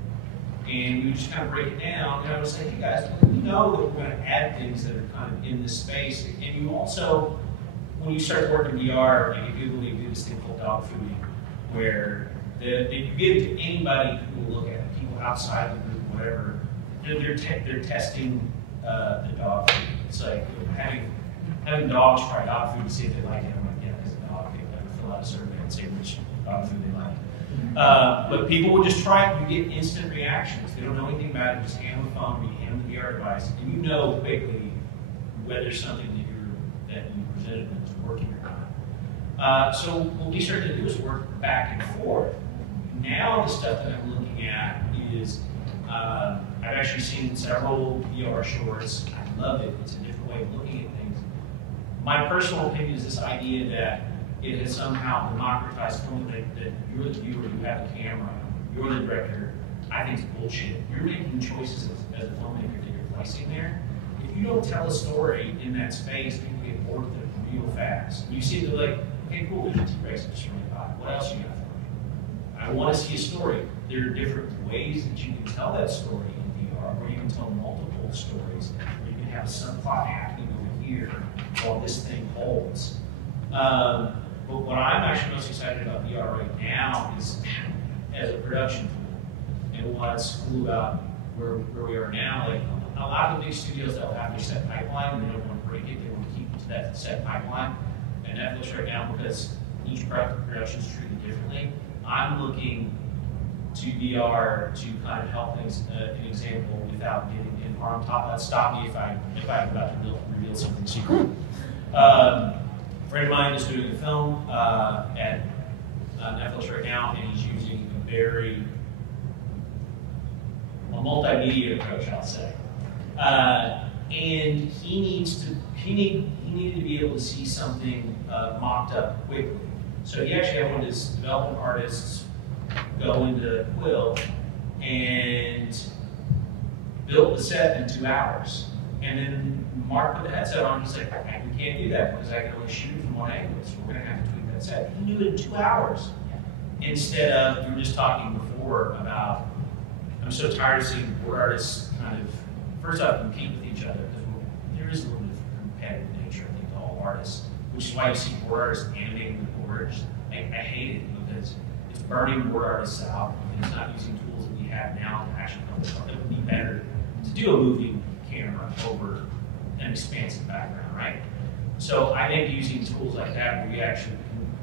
and we would just kind of break it down. And I would say, hey guys, we know that we're going to add things that are kind of in this space. And you also, when you start working VR, like you do this thing called dog fooding, where you give it to anybody who will look at it, people outside the group, whatever. They're testing the dog food. It's like having dogs try dog food to see if they like it. I'm like, yeah, as a dog, they fill out a survey and say which dog food they like. But people will just try it. You get instant reactions. They don't know anything about it. Just hand them the phone, you hand them the VR device, and you know quickly whether something that you presented them is working or not. So what we started to do is work back and forth. Now the stuff that I'm looking at is I've actually seen several VR shorts. I love it. It's a different way of looking at things. My personal opinion is this idea that it has somehow democratized film, that you're the viewer, you have the camera, you're the director. I think it's bullshit. You're making choices as a filmmaker that you're placing there. If you don't tell a story in that space, people get bored with it real fast. You see they're like, okay, cool, there's a T-Rex just running by. What else you got for me? I want to see a story. There are different ways that you can tell that story in VR, or you can tell multiple stories. You can have a subplot happening over here while this thing holds. But what I'm actually most excited about VR right now is as a production tool. And what's cool about where we are now, like a lot of the big studios that will have their set pipeline, and they don't want to break it, they want to keep it to that set pipeline. And Netflix right now, because each production is treated differently, I'm looking to VR to kind of help things, an example without getting in, or on top of that, stop me if I'm about to reveal something secret. A friend of mine is doing a film at Netflix right now, and he's using a multimedia approach, I'll say. And he needed to be able to see something mocked up quickly. So he actually had one of his development artists go into Quill and built the set in 2 hours. And then Mark put the headset on, he's like, we can't do that because I can only shoot it from one angle, so we're gonna have to tweak that set. He knew it in 2 hours. Instead of, we were just talking before about, I'm so tired of seeing board artists kind of, first off, compete with each other, because there is a little bit of competitive nature, I think, to all artists, which is why you see board artists animating the boards. I hate it because it's burning board artists out, and it's not using tools that we have now to actually come up. It would be better to do a moving camera over an expansive background, right? So I think using tools like that, where we actually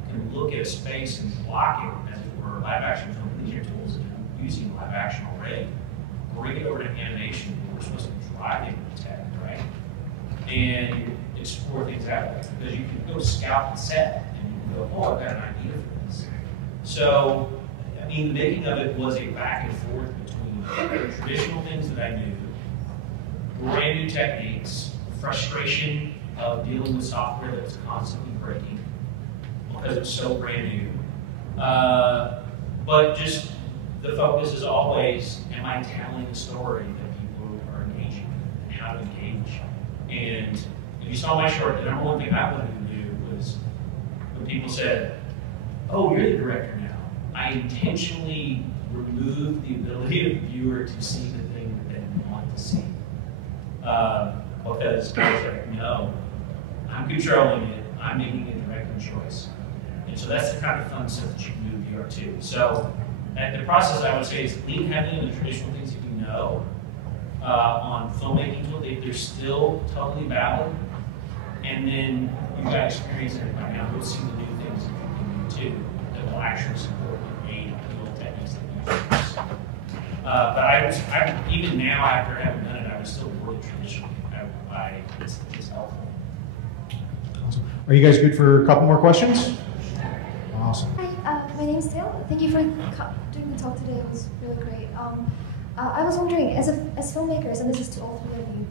can look at a space and block it, as it were, live action film. These are tools that are using live action already. Bring it over to animation, we're supposed to be driving the tech, right? And explore things that way. Because you can go scout the set and you can go, oh, I've got an idea for this. So, I mean, the making of it was a back and forth between traditional things that I knew, brand new techniques, frustration of dealing with software that was constantly breaking because it was so brand new. But just the focus is always, am I telling a story that people are engaging with, and how to engage? And if you saw my short, the number one thing I wanted to do was when people said, oh, you're the director now. I intentionally removed the ability of the viewer to see the thing that they want to see. Because I was like, no, I'm controlling it. I'm making a directing choice. And so that's the kind of fun stuff that you can do in VR too. So the process I would say is lean heavily on the traditional things that you know on filmmaking tools. They're still totally valid. And then you've got experience in it by now. Go see the new things that you can do too that will actually support your main tool techniques that you use. But I even now, after having done it, I would still work traditionally. It's helpful. Awesome. Are you guys good for a couple more questions? Awesome. Hi, my name is Dale. Thank you for doing the talk today. It was really great. I was wondering, as filmmakers, and this is to all three of you,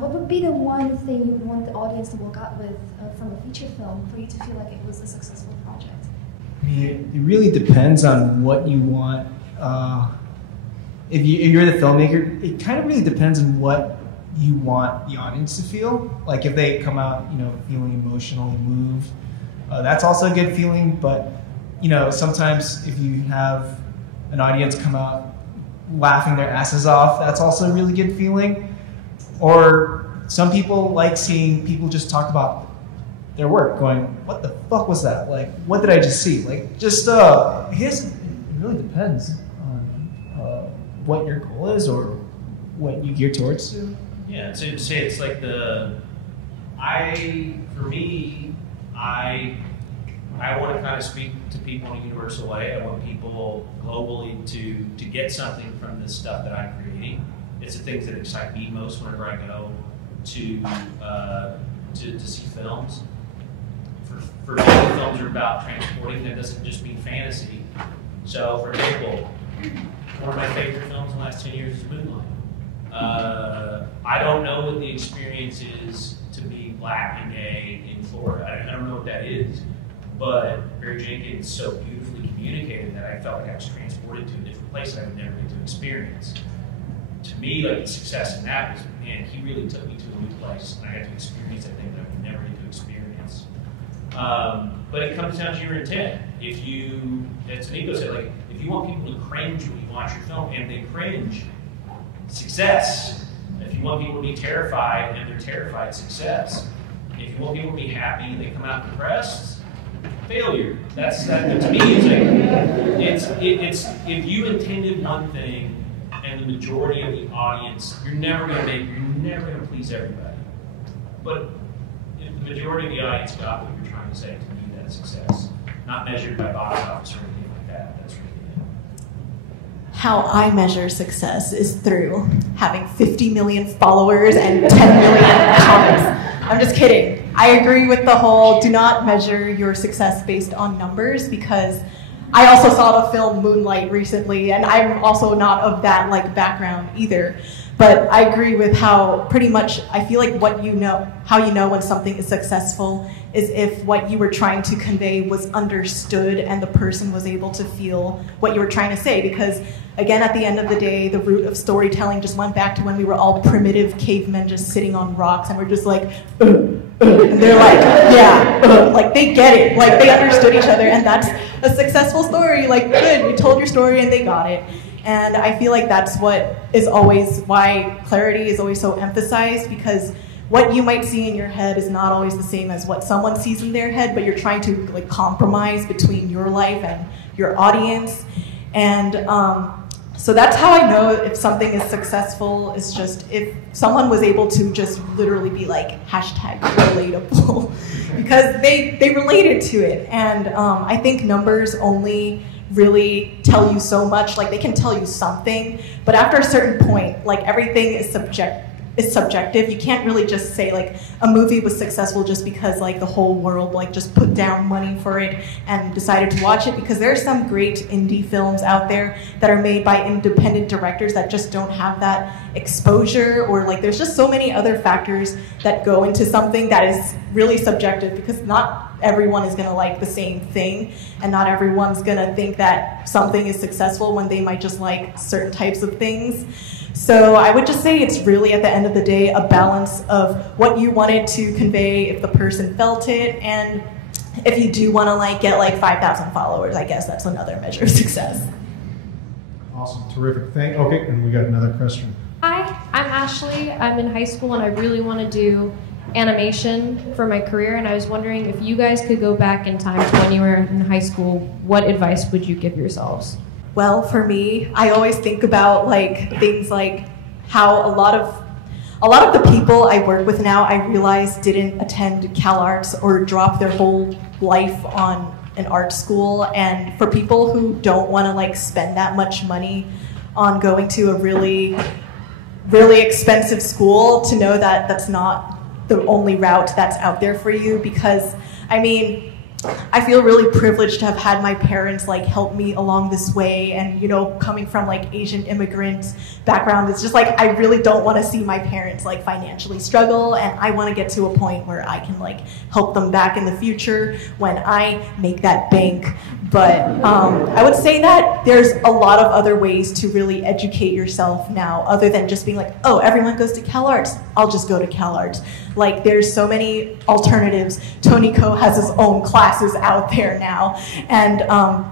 what would be the one thing you would want the audience to walk out with from a feature film for you to feel like it was a successful project? I mean, it really depends on what you want. If you're the filmmaker, it kind of really depends on what you want the audience to feel. Like if they come out, feeling emotionally moved, that's also a good feeling. But sometimes if you have an audience come out laughing their asses off, that's also a really good feeling. Or some people like seeing people just talk about their work, going, "What the fuck was that? Like, what did I just see?" Like, just I guess it really depends on what your goal is or what you gear towards to. Yeah, so to say it's like I want to kind of speak to people in a universal way. I want people globally to get something from this stuff that I'm creating. It's the things that excite me most whenever I go to see films. For me, films are about transporting. That doesn't just mean fantasy. So, for example, one of my favorite films in the last 10 years is Moonlight. I don't know what the experience is to be black and gay in Florida. I don't know what that is, but Barry Jenkins so beautifully communicated that I felt like I was transported to a different place I would never get to experience. To me, like the success in that was, man, he really took me to a new place, and I got to experience that thing that I would never get to experience. But it comes down to your intent. If you, as Toniko said, like if you want people to cringe when you watch your film, and they cringe, success. If you want people to be terrified and they're terrified, success. If you want people to be happy and they come out depressed, failure. That's that to me is like it's if you intended one thing and the majority of the audience, you're never gonna please everybody. But if the majority of the audience got what you're trying to say, to me that's success. Not measured by box office or anything like that. That's really it. How I measure success is through having 50 million followers and 10 million comments. I'm just kidding. I agree with the whole do not measure your success based on numbers, because I also saw the film Moonlight recently, and I'm also not of that like background either. But I agree with how pretty much I feel like how you know when something is successful is if what you were trying to convey was understood and the person was able to feel what you were trying to say. Because again, at the end of the day, the root of storytelling just went back to when we were all primitive cavemen just sitting on rocks and we're just like, and they're like, yeah, like they get it, like they understood each other, and that's a successful story. Like, good, you told your story and they got it. And I feel like that's what is always why clarity is always so emphasized, because what you might see in your head is not always the same as what someone sees in their head, but you're trying to like compromise between your life and your audience. And so that's how I know if something is successful, is just if someone was able to just literally be like #relatable because they related to it. And I think numbers only really tell you so much. Like they can tell you something, but after a certain point, like everything is subjective. You can't really just say like a movie was successful just because like the whole world like just put down money for it and decided to watch it, because there are some great indie films out there that are made by independent directors that just don't have that exposure, or like there's just so many other factors that go into something that is really subjective, because not everyone is going to like the same thing, and not everyone's going to think that something is successful when they might just like certain types of things. So I would just say it's really, at the end of the day, a balance of what you wanted to convey, if the person felt it, and if you do want to like get like 5,000 followers, I guess that's another measure of success. Awesome, terrific. Okay, and we got another question. Hi, I'm Ashley. I'm in high school and I really want to do animation for my career, and I was wondering if you guys could go back in time to when you were in high school, what advice would you give yourselves? Well, for me, I always think about like things like how a lot of the people I work with now, I realize didn't attend CalArts or drop their whole life on an art school. And for people who don't want to like spend that much money on going to a really, really expensive school, to know that that's not the only route that's out there for you. Because I mean, I feel really privileged to have had my parents like help me along this way, and you know, coming from like Asian immigrant background, it's just like I really don't want to see my parents like financially struggle, and I want to get to a point where I can like help them back in the future when I make that bank. But I would say that there's a lot of other ways to really educate yourself now, other than just being like, oh, everyone goes to CalArts, I'll just go to CalArts. Like there's so many alternatives. Toniko has his own classes out there now, and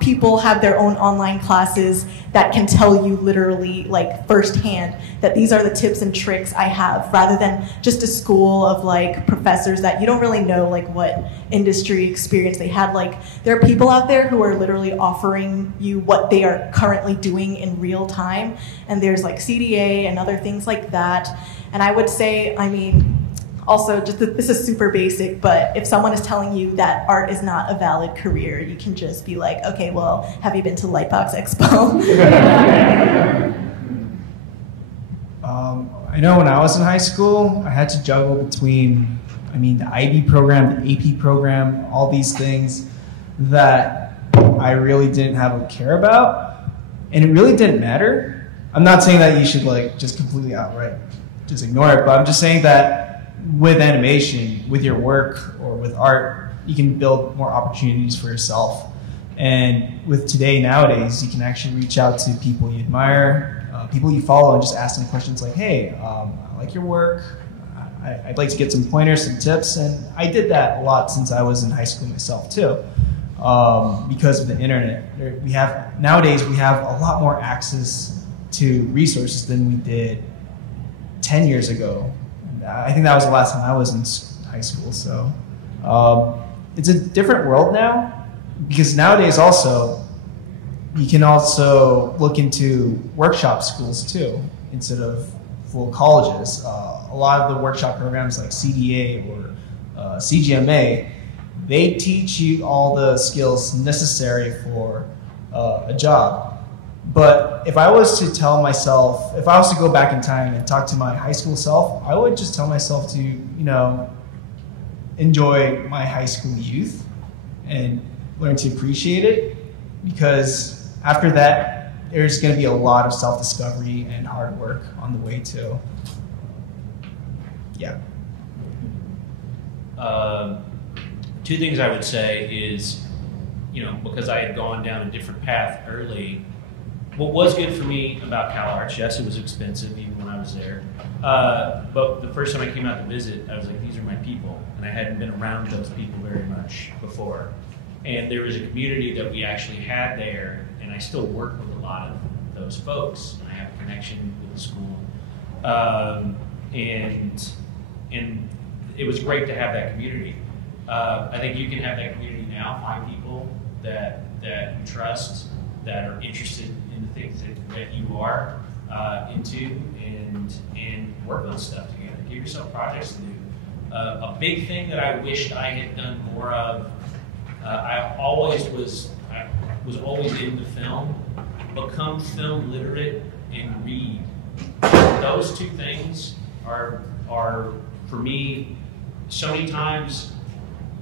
people have their own online classes that can tell you literally like firsthand that these are the tips and tricks I have, rather than just a school of like professors that you don't really know like what industry experience they had. Like there are people out there who are literally offering you what they are currently doing in real time, and there's like CDA and other things like that. And I would say, I mean, also, just this is super basic, but if someone is telling you that art is not a valid career, you can just be like, okay, well, have you been to LightBox Expo? I know when I was in high school, I had to juggle between, I mean, the IB program, the AP program, all these things that I really didn't have a care about, and it really didn't matter. I'm not saying that you should like just completely outright just ignore it, but I'm just saying that with animation, with your work, or with art, you can build more opportunities for yourself. And with today, nowadays, you can actually reach out to people you admire, people you follow, and just ask them questions like, hey, I like your work, I'd like to get some pointers, some tips. And I did that a lot since I was in high school myself too, because of the internet. Nowadays, we have a lot more access to resources than we did 10 years ago. I think that was the last time I was in high school, so it's a different world now, because nowadays also, you can also look into workshop schools too, instead of full colleges. A lot of the workshop programs like CDA or CGMA, they teach you all the skills necessary for a job. But if I was to tell myself, if I was to go back in time and talk to my high school self, I would just tell myself to, enjoy my high school youth and learn to appreciate it, because after that, there's going to be a lot of self-discovery and hard work on the way too. Yeah. Two things I would say is, because I had gone down a different path early, what was good for me about CalArts, yes, it was expensive even when I was there, but the first time I came out to visit, I was like, these are my people, and I hadn't been around those people very much before. And there was a community that we actually had there, and I still work with a lot of those folks, and I have a connection with the school. And it was great to have that community. I think you can have that community now, find people that you trust, that are interested in the things that you are into, and work on stuff together. Give yourself projects to do. A big thing that I wished I had done more of, I was always into film. Become film literate and read. Those two things are for me. So many times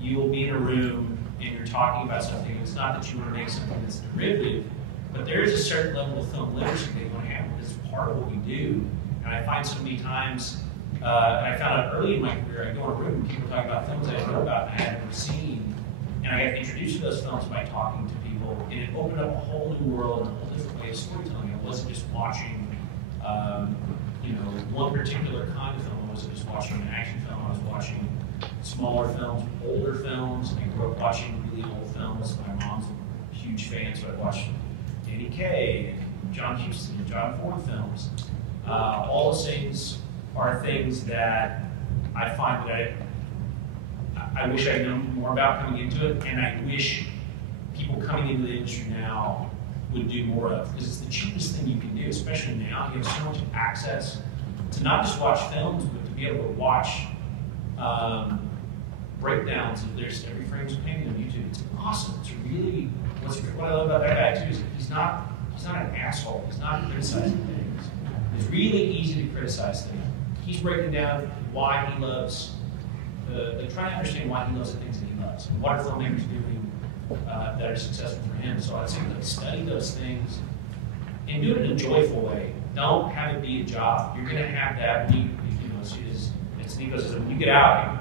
you will be in a room and you're talking about something. It's not that you want to make something that's derivative, but there is a certain level of film literacy that you want to have. It's part of what we do. And I find so many times, and I found out early in my career, I go in a room and people talk about films I didn't know about and I hadn't ever seen. And I got introduced to those films by talking to people, and it opened up a whole new world and a whole different way of storytelling. I wasn't just watching, one particular kind of film. I wasn't just watching an action film. I was watching smaller films, older films. I grew up watching really old films. My mom's a huge fan, so I watched Danny Kaye, and John Huston, and John Ford films. All those things are things that I find that I wish I'd known more about coming into it, and I wish people coming into the industry now would do more of, because it's the cheapest thing you can do, especially now. You have so much access to not just watch films, but to be able to watch breakdowns of every frame's painting on YouTube. It's awesome. It's really, what I love about that guy too is he's not an asshole. He's not criticizing things. It's really easy to criticize things. He's breaking down why he loves, trying to understand why he loves the things that he loves. And what are filmmakers doing that are successful for him? So I'd say study those things and do it in a joyful way. Don't have it be a job. You're going to have that when as Nico says, when you get out,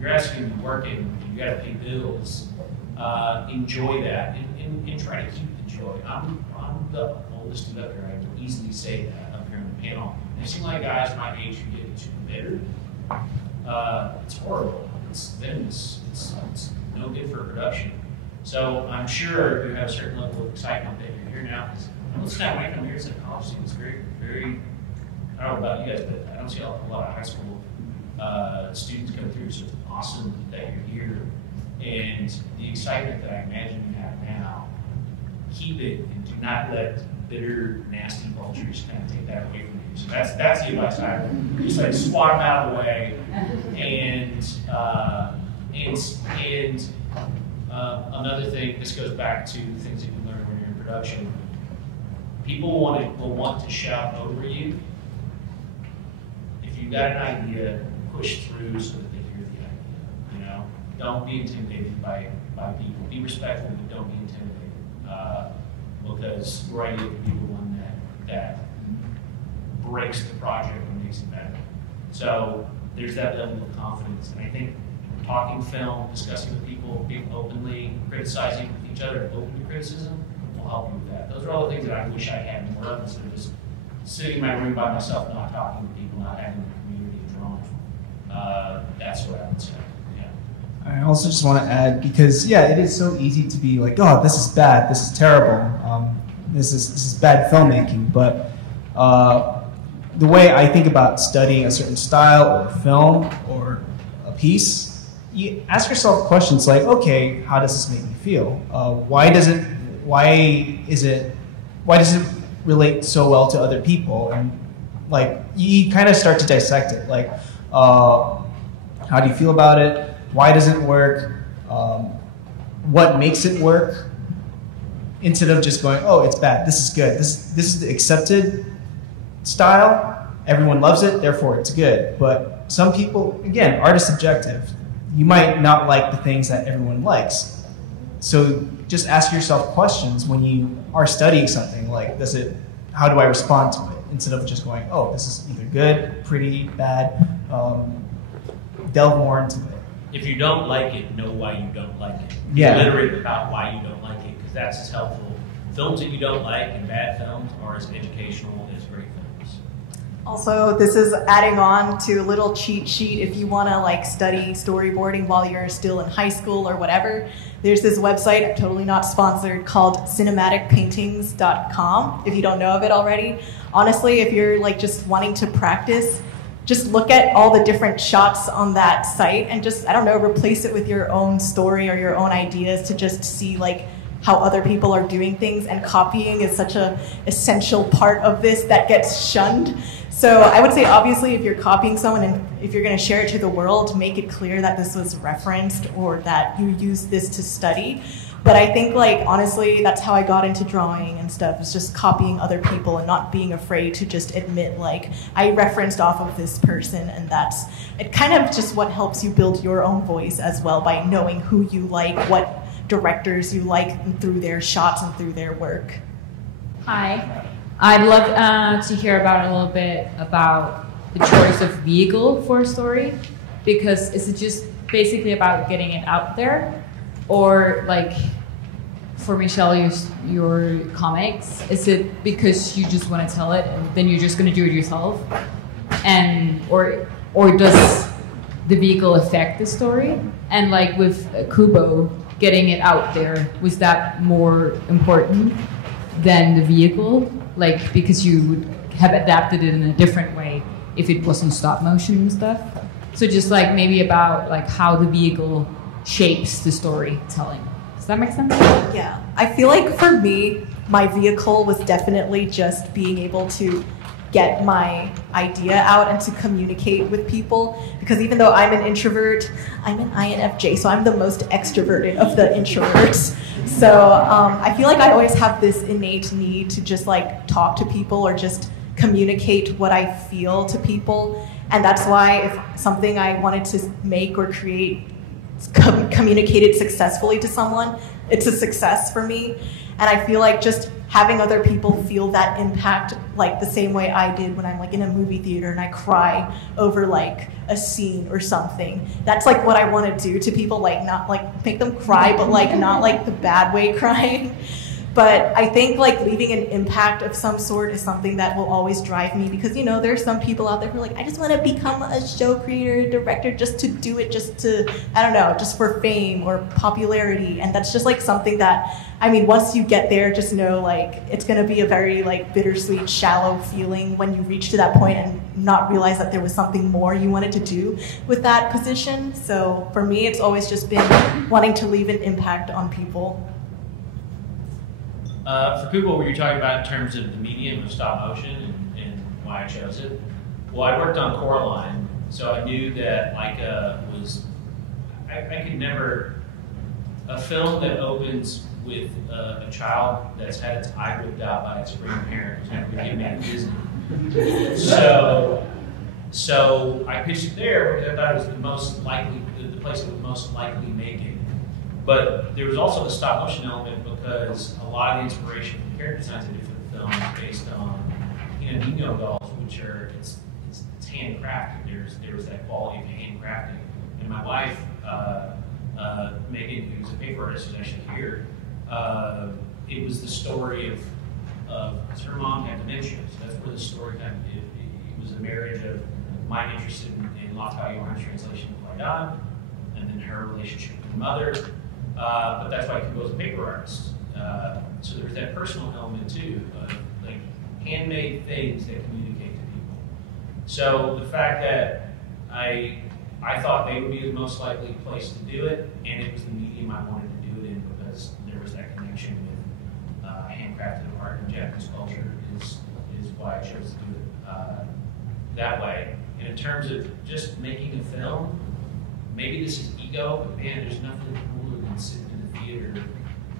you're asking to be working, you got to pay bills. Enjoy that and try to keep the joy. I'm the oldest dude up here. I can easily say that up here on the panel. And I've seen a lot of guys my age who get too bitter. It's horrible. It's venomous. It's no good for production. So I'm sure you have a certain level of excitement that you're here now. Most of the time when I come here, it's a college student. It's very, I don't know about you guys, but I don't see a lot of high school students come through. So it's awesome that you're here. And the excitement that I imagine you have now, keep it and do not let bitter, nasty vultures kind of take that away from you. So that's the advice I have. Just like swat them out of the way. And another thing, this goes back to the things that you learn when you're in production. People will want to shout over you. If you've got an idea, push through so that they hear the idea. Don't be intimidated by people. Be respectful, but don't be intimidated. Because your idea could be the one that breaks the project and makes it better. So there's that level of confidence. And I think talking film, discussing with people, being openly, criticizing with each other, open to criticism, will help you with that. Those are all the things that I wish I had more of, instead of just sitting in my room by myself, not talking to people, not having a community to draw from. That's what I would say. I also just want to add, because it is so easy to be like, oh, this is bad, this is terrible, this is bad filmmaking. But the way I think about studying a certain style or film or a piece you ask yourself questions like, okay, how does this make me feel? Why does it relate so well to other people? And like, you kind of start to dissect it. Like, how do you feel about it? Why does it work? What makes it work? Instead of just going, oh, it's bad, this is good. This is the accepted style. Everyone loves it, therefore it's good. But some people, again, art is subjective. You might not like the things that everyone likes. So just ask yourself questions when you are studying something, like, how do I respond to it? Instead of just going, oh, this is either good, pretty, bad. Delve more into it. If you don't like it, know why you don't like it. Yeah. Literate about why you don't like it, because that's as helpful. Films that you don't like and bad films are as educational as great films. Also, this is adding on to a little cheat sheet if you want to like study storyboarding while you're still in high school or whatever. There's this website, totally not sponsored, called cinematicpaintings.com, if you don't know of it already. Honestly, if you're like just wanting to practice, just look at all the different shots on that site and just, I don't know, replace it with your own story or your own ideas to just see like how other people are doing things. And copying is such an essential part of this that gets shunned. So I would say, obviously, if you're copying someone and if you're going to share it to the world, make it clear that this was referenced or that you use this to study. But I think, like, honestly, that's how I got into drawing and stuff, is just copying other people and not being afraid to just admit, like, I referenced off of this person, and it kind of just what helps you build your own voice as well, by knowing who you like, what directors you like through their shots and through their work. Hi. I'd love to hear about a little bit about the choice of vehicle for a story, because is it just basically about getting it out there? Or like, for Michelle, your comics, is it because you just want to tell it and then you're just going to do it yourself? And or does the vehicle affect the story? And like with Kubo, getting it out there, was that more important than the vehicle? Like, because you would have adapted it in a different way if it wasn't stop motion and stuff. So just like maybe about like how the vehicle shapes the storytelling. Does that make sense? Yeah, I feel like for me, my vehicle was definitely just being able to get my idea out and to communicate with people. Because even though I'm an introvert, I'm an INFJ, so I'm the most extroverted of the introverts. So I feel like I always have this innate need to just like talk to people or just communicate what I feel to people. And that's why if something I wanted to make or create communicated successfully to someone, it's a success for me. And I feel like just having other people feel that impact like the same way I did when I'm like in a movie theater and I cry over like a scene or something. That's like what I want to do to people, like not like make them cry, but like not like the bad way crying. But I think like leaving an impact of some sort is something that will always drive me, because, you know, there's some people out there who are like, I just want to become a show creator, director, just to do it, just to, I don't know, just for fame or popularity. And that's just like something that, I mean, once you get there, just know like it's going to be a very like bittersweet, shallow feeling when you reach to that point and not realize that there was something more you wanted to do with that position. So for me, it's always just been wanting to leave an impact on people. For Kubo, what you're talking about in terms of the medium of stop motion and why I chose it, well, I worked on Coraline, so I knew that Laika was, I could never, a film that opens with a child that's had its eye ripped out by its grandparent who's never been made Disney. So I pitched it there because I thought it was the most likely, the place that would most likely make it. But there was also the stop motion element, because a lot of the inspiration for the character designs I did for the film is based on Nino dolls, which are it's handcrafted. There was that quality of handcrafting. And my wife, Megan, who's a paper artist, who's actually here, it was the story of because her mom had dementia, so that's where the story kind of it was a marriage of my interest in Lafayette Yohan's translation of Laika, and then her relationship with her mother. But that's why Kubo was a paper artist. So there's that personal element too, like handmade things that communicate to people. So the fact that I I thought they would be the most likely place to do it, and it was the medium I wanted to do it in because there was that connection with handcrafted art and Japanese culture is why I chose to do it that way. And in terms of just making a film, maybe this is ego, but man, there's nothing cooler than sitting in the theater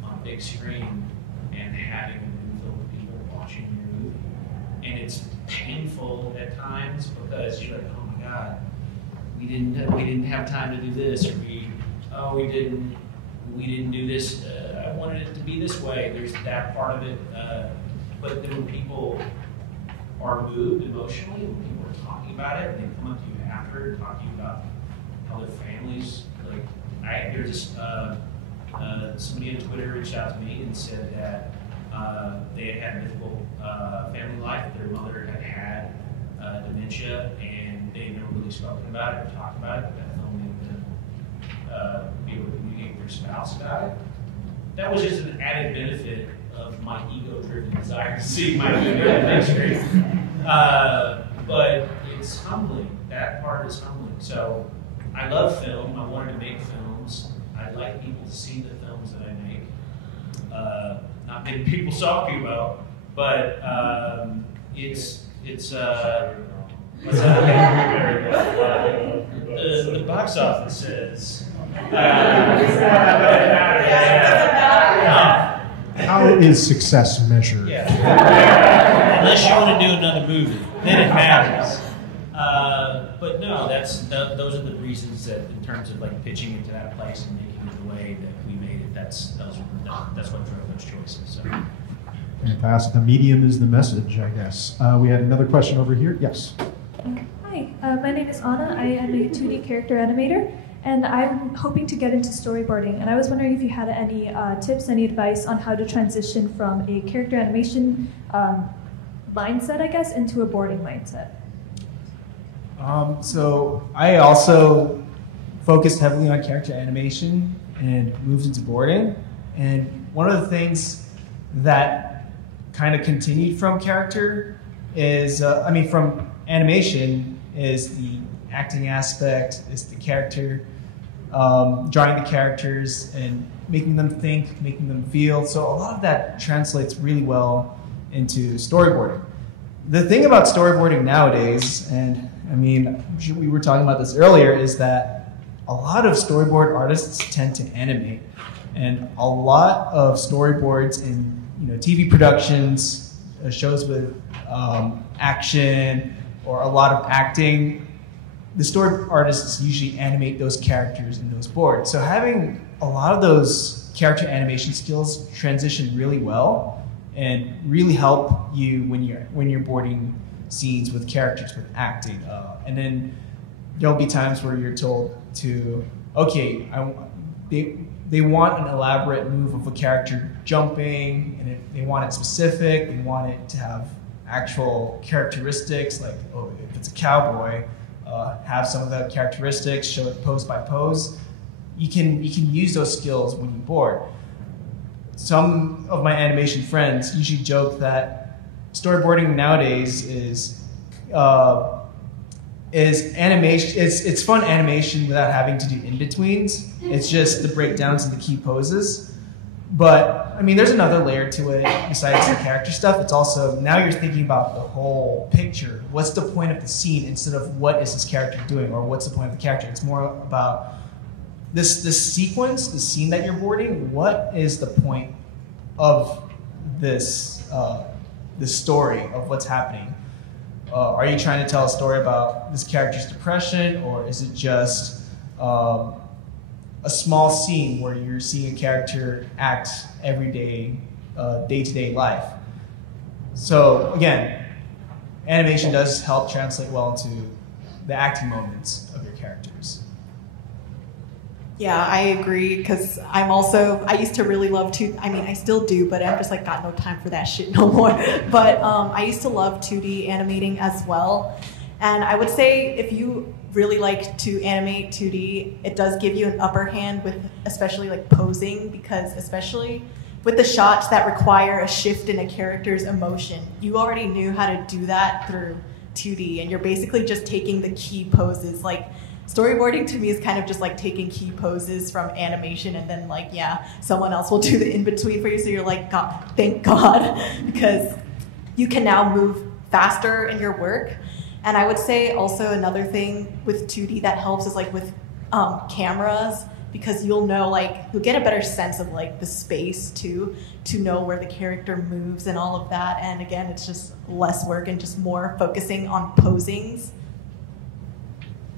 on a big screen and having a room filled with people watching your movie. And it's painful at times because you're like, oh my God, we didn't have time to do this, or we didn't do this. I wanted it to be this way. There's that part of it. But then when people are moved emotionally, when people are talking about it, and they come up to you after and talk to you about how their families, like, there's this, somebody on Twitter reached out to me and said that they had a difficult family life. Their mother had dementia, and they had never really spoken about it or talked about it, but that film made them be able to communicate with their spouse about it. That was just an added benefit of my ego-driven desire to see my movie on the big screen. But it's humbling. That part is humbling. So I love film. I wanted to make films. I'd like people to see the films that I make. Not many people saw Kubo, but it's what's that? The box office says. How is success measured? Yeah. Unless you want to do another movie, then it matters. But no, those are the reasons that, in terms of like pitching it to that place and making it the way that we made it, that's what drove those choices. So. Fantastic. The medium is the message, I guess. We had another question over here. Yes. Hi, my name is Anna. I am a 2D character animator, and I'm hoping to get into storyboarding. And I was wondering if you had any tips, any advice on how to transition from a character animation mindset, I guess, into a boarding mindset. So I also focused heavily on character animation and moved into boarding. And one of the things that kind of continued from character is, from animation, is the acting aspect, is the character, drawing the characters and making them think, making them feel. So a lot of that translates really well into storyboarding. The thing about storyboarding nowadays, and I mean, we were talking about this earlier, is that a lot of storyboard artists tend to animate. And a lot of storyboards in TV productions, shows with action or a lot of acting, the story artists usually animate those characters in those boards. So having a lot of those character animation skills transition really well and really help you when you're boarding scenes with characters with acting. And then there'll be times where you're told to, okay, they want an elaborate move of a character jumping, and they want it specific. They want it to have actual characteristics, like if it's a cowboy, have some of the characteristics, show it pose by pose. You can use those skills when you board. Some of my animation friends usually joke that storyboarding nowadays is animation. It's fun animation without having to do in-betweens. It's just the breakdowns and the key poses. But I mean, there's another layer to it besides the character stuff. It's also, now you're thinking about the whole picture. What's the point of the scene instead of what is this character doing, or what's the point of the character? It's more about this sequence, the scene that you're boarding. What is the point of this story of what's happening? Are you trying to tell a story about this character's depression, or is it just a small scene where you're seeing a character act everyday, day-to-day life? So again, animation does help translate well into the acting moments of your characters. Yeah, I agree, because I used to really love I still do, but I'm just like, got no time for that shit no more. But I used to love 2D animating as well. And I would say if you really like to animate 2D, it does give you an upper hand with especially like posing, because especially with the shots that require a shift in a character's emotion, you already knew how to do that through 2D, and you're basically just taking the key poses. Like storyboarding to me is kind of just like taking key poses from animation and then like, yeah, someone else will do the in-between for you. So you're like, God, thank God, because you can now move faster in your work. And I would say also another thing with 2D that helps is like with cameras, because you'll know, like, you'll get a better sense of like the space too, to know where the character moves and all of that. And again, it's just less work and just more focusing on posings.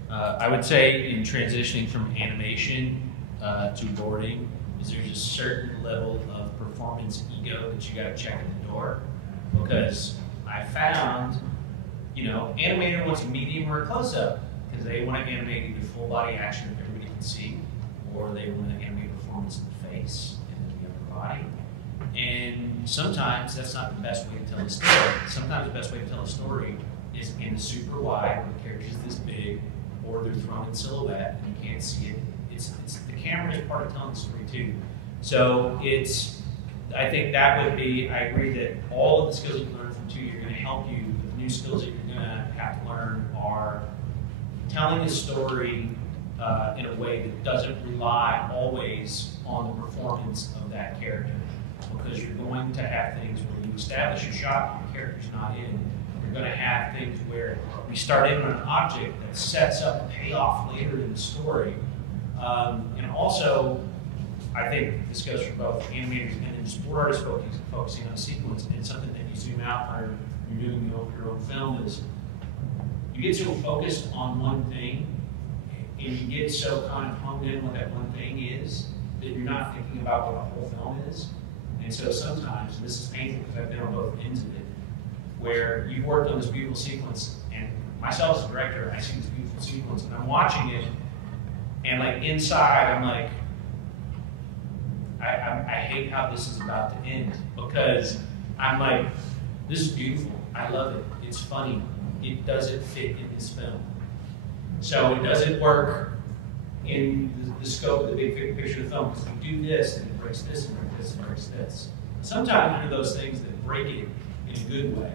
I would say in transitioning from animation to boarding, is there's a certain level of performance ego that you got to check at the door, because I found, animator wants a medium or a close-up because they want to animate either full body action that everybody can see, or they want to animate performance in the face and in the upper body. And sometimes that's not the best way to tell a story. Sometimes the best way to tell a story is in the super wide, where the character's this big, or they're thrown in silhouette and you can't see it. It's the camera is part of telling the story too. So I think that would be, I agree that all of the skills you learn from 2D are going to help you. The new skills that you're going to have to learn are telling a story in a way that doesn't rely always on the performance of that character. Because you're going to have things where you establish a shot and the character's not in. You're going to have things where we start in on an object that sets up a payoff later in the story. And also, I think this goes for both animators and then sport artists focusing on a sequence. And something that you zoom out or you're doing your own film is you get so focused on one thing and you get so kind of honed in what that one thing is that you're not thinking about what the whole film is. And so sometimes, and this is painful because I've been on both ends of it, where you've worked on this beautiful sequence, and myself as a director, I see this beautiful sequence, and I'm watching it, and like inside, I'm like, I hate how this is about to end, because I'm like, this is beautiful, I love it, it's funny, it doesn't fit in this film. So it doesn't work in the scope of the big picture of the film, because we do this, and it breaks this, and breaks this, and breaks this. Sometimes there are those things that break it in a good way.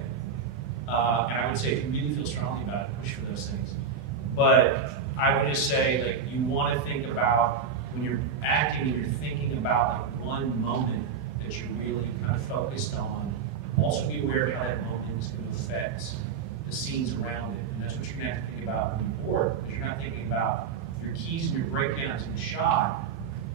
And I would say if you really feel strongly about it, push for those things. But I would just say, like, you want to think about, when you're acting and you're thinking about like one moment that you're really kind of focused on, also be aware of how that moment is going to affect the scenes around it. And that's what you're going to have to think about when you board, because you're not thinking about your keys and your breakdowns in the shot.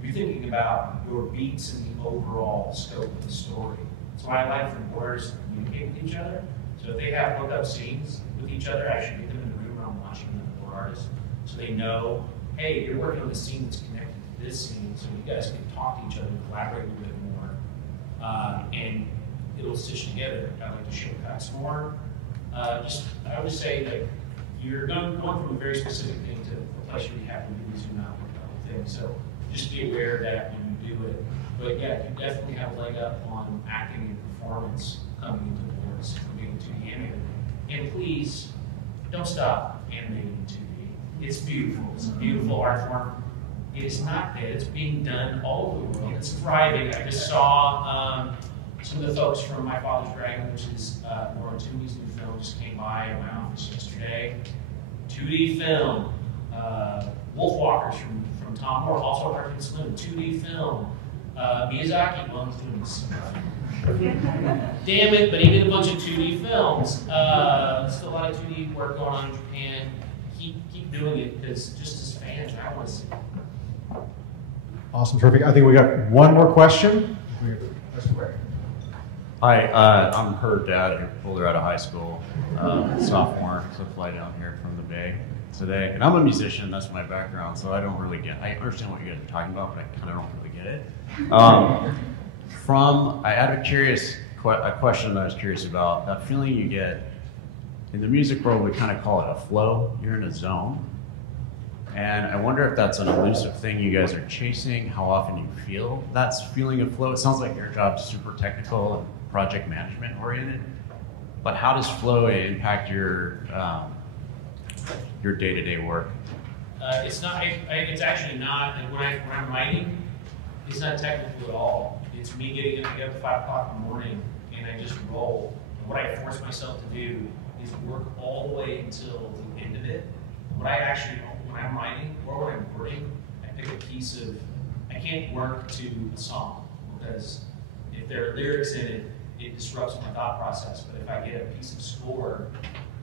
You're thinking about your beats and the overall scope of the story. That's why I like for boarders to communicate with each other. So if they have look-up scenes with each other, I should get them in the room where I'm watching them, the board artists, so they know, hey, you're working on a scene that's connected to this scene, so you guys can talk to each other and collaborate a little bit more, and it'll stitch together. I like to show cuts more. I would say that you're going from a very specific thing to a place where you have to really zoom out with the whole thing. So just be aware of that when you do it. But yeah, you definitely have a leg up on acting and performance coming into boards and being 2D animated. And please, don't stop animating in 2D. It's beautiful. It's a beautiful art form. It is not dead. It's being done all over the world. It's thriving. I just saw some of the folks from My Father's Dragon, which is Laura Toomey's new film, just came by in my office yesterday. 2D film. Wolfwalkers from Tom Moore, also American Slim, 2D film. Miyazaki, well, he's doing this. Damn it, but he did a bunch of 2D films. Still a lot of 2D work going on in Japan. Keep doing it, because just as fans, I want to see it. Awesome, terrific. I think we got one more question. Hi, I'm her dad. I pulled her out of high school, sophomore, so fly down here from the Bay today. And I'm a musician, that's my background, so I don't really I understand what you guys are talking about, but I kind of don't really get it. I had a question that I was curious about, that feeling you get, in the music world we kind of call it a flow, you're in a zone. And I wonder if that's an elusive thing you guys are chasing, how often you feel that feeling of flow. It sounds like your job's super technical and project management oriented, but how does flow impact your day-to-day work? It's not. It's actually not. And when I'm writing, it's not technical at all. It's me getting up at 5 o'clock in the morning and I just roll. And what I force myself to do is work all the way until the end of it. When when I'm writing or when I'm recording, I pick a piece of, I can't work to a song because if there are lyrics in it, it disrupts my thought process. But if I get a piece of score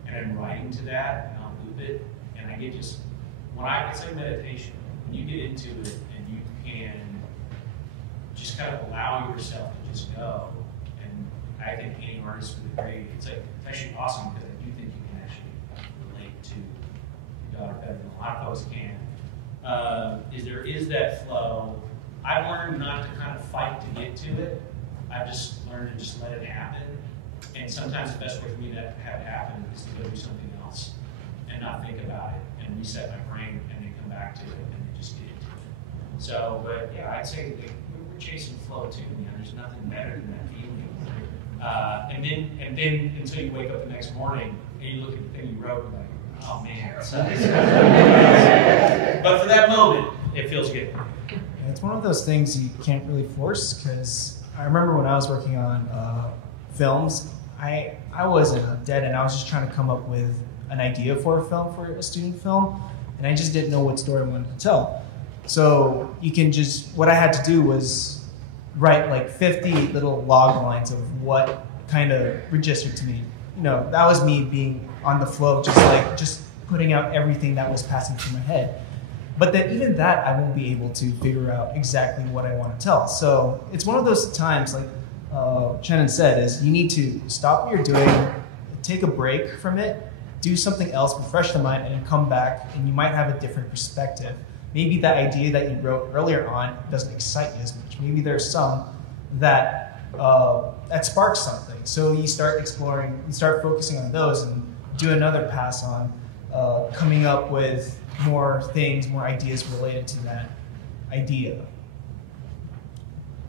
and I'm writing to that and I'll loop it, and I get just, it's like meditation. When you get into it and you can just kind of allow yourself to just go, and I think any artist would agree, it's actually awesome because I do think you can actually relate to your daughter better than a lot of folks can. There is that flow. I've learned not to kind of fight to get to it. I've just learned to just let it happen. And sometimes the best way for me to have it happen is to go do something else and not think about it and reset my brain and then come back to it and then just get into it. So, but yeah, I'd say we're chasing flow too, man. There's nothing better than that feeling. And then until you wake up the next morning and you look at the thing you wrote and like, oh man, it sucks. But for that moment, it feels good. It's one of those things you can't really force, because I remember when I was working on films, I was dead and I was just trying to come up with an idea for a film, for a student film, and I just didn't know what story I wanted to tell. So what I had to do was write like 50 little log lines of what kind of registered to me. That was me being on the flow, just putting out everything that was passing through my head. But then even that, I won't be able to figure out exactly what I want to tell. So it's one of those times, like Shannon said, is you need to stop what you're doing, take a break from it, do something else, refresh the mind, and then come back, and you might have a different perspective. Maybe that idea that you wrote earlier on doesn't excite you as much. Maybe there's some that sparks something. So you start exploring, you start focusing on those, and do another pass on coming up with more things, more ideas related to that idea.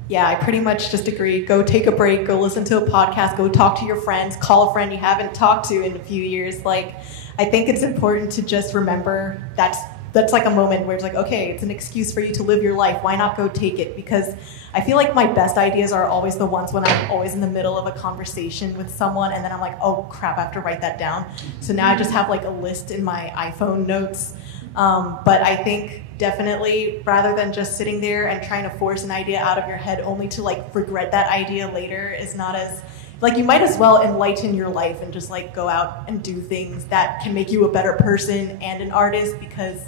Yeah, I pretty much just agree. Go take a break, go listen to a podcast, go talk to your friends, call a friend you haven't talked to in a few years. Like, I think it's important to just remember that's like a moment where it's like, okay, it's an excuse for you to live your life. Why not go take it? Because I feel like my best ideas are always the ones when I'm always in the middle of a conversation with someone and then I'm like, oh crap, I have to write that down. So now I just have like a list in my iPhone notes. But I think definitely rather than just sitting there and trying to force an idea out of your head only to like regret that idea later is not as, like, you might as well enlighten your life and just like go out and do things that can make you a better person and an artist, because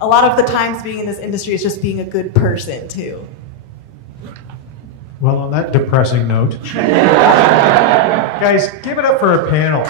a lot of the times being in this industry is just being a good person too. Well, on that depressing note, guys, give it up for our panel.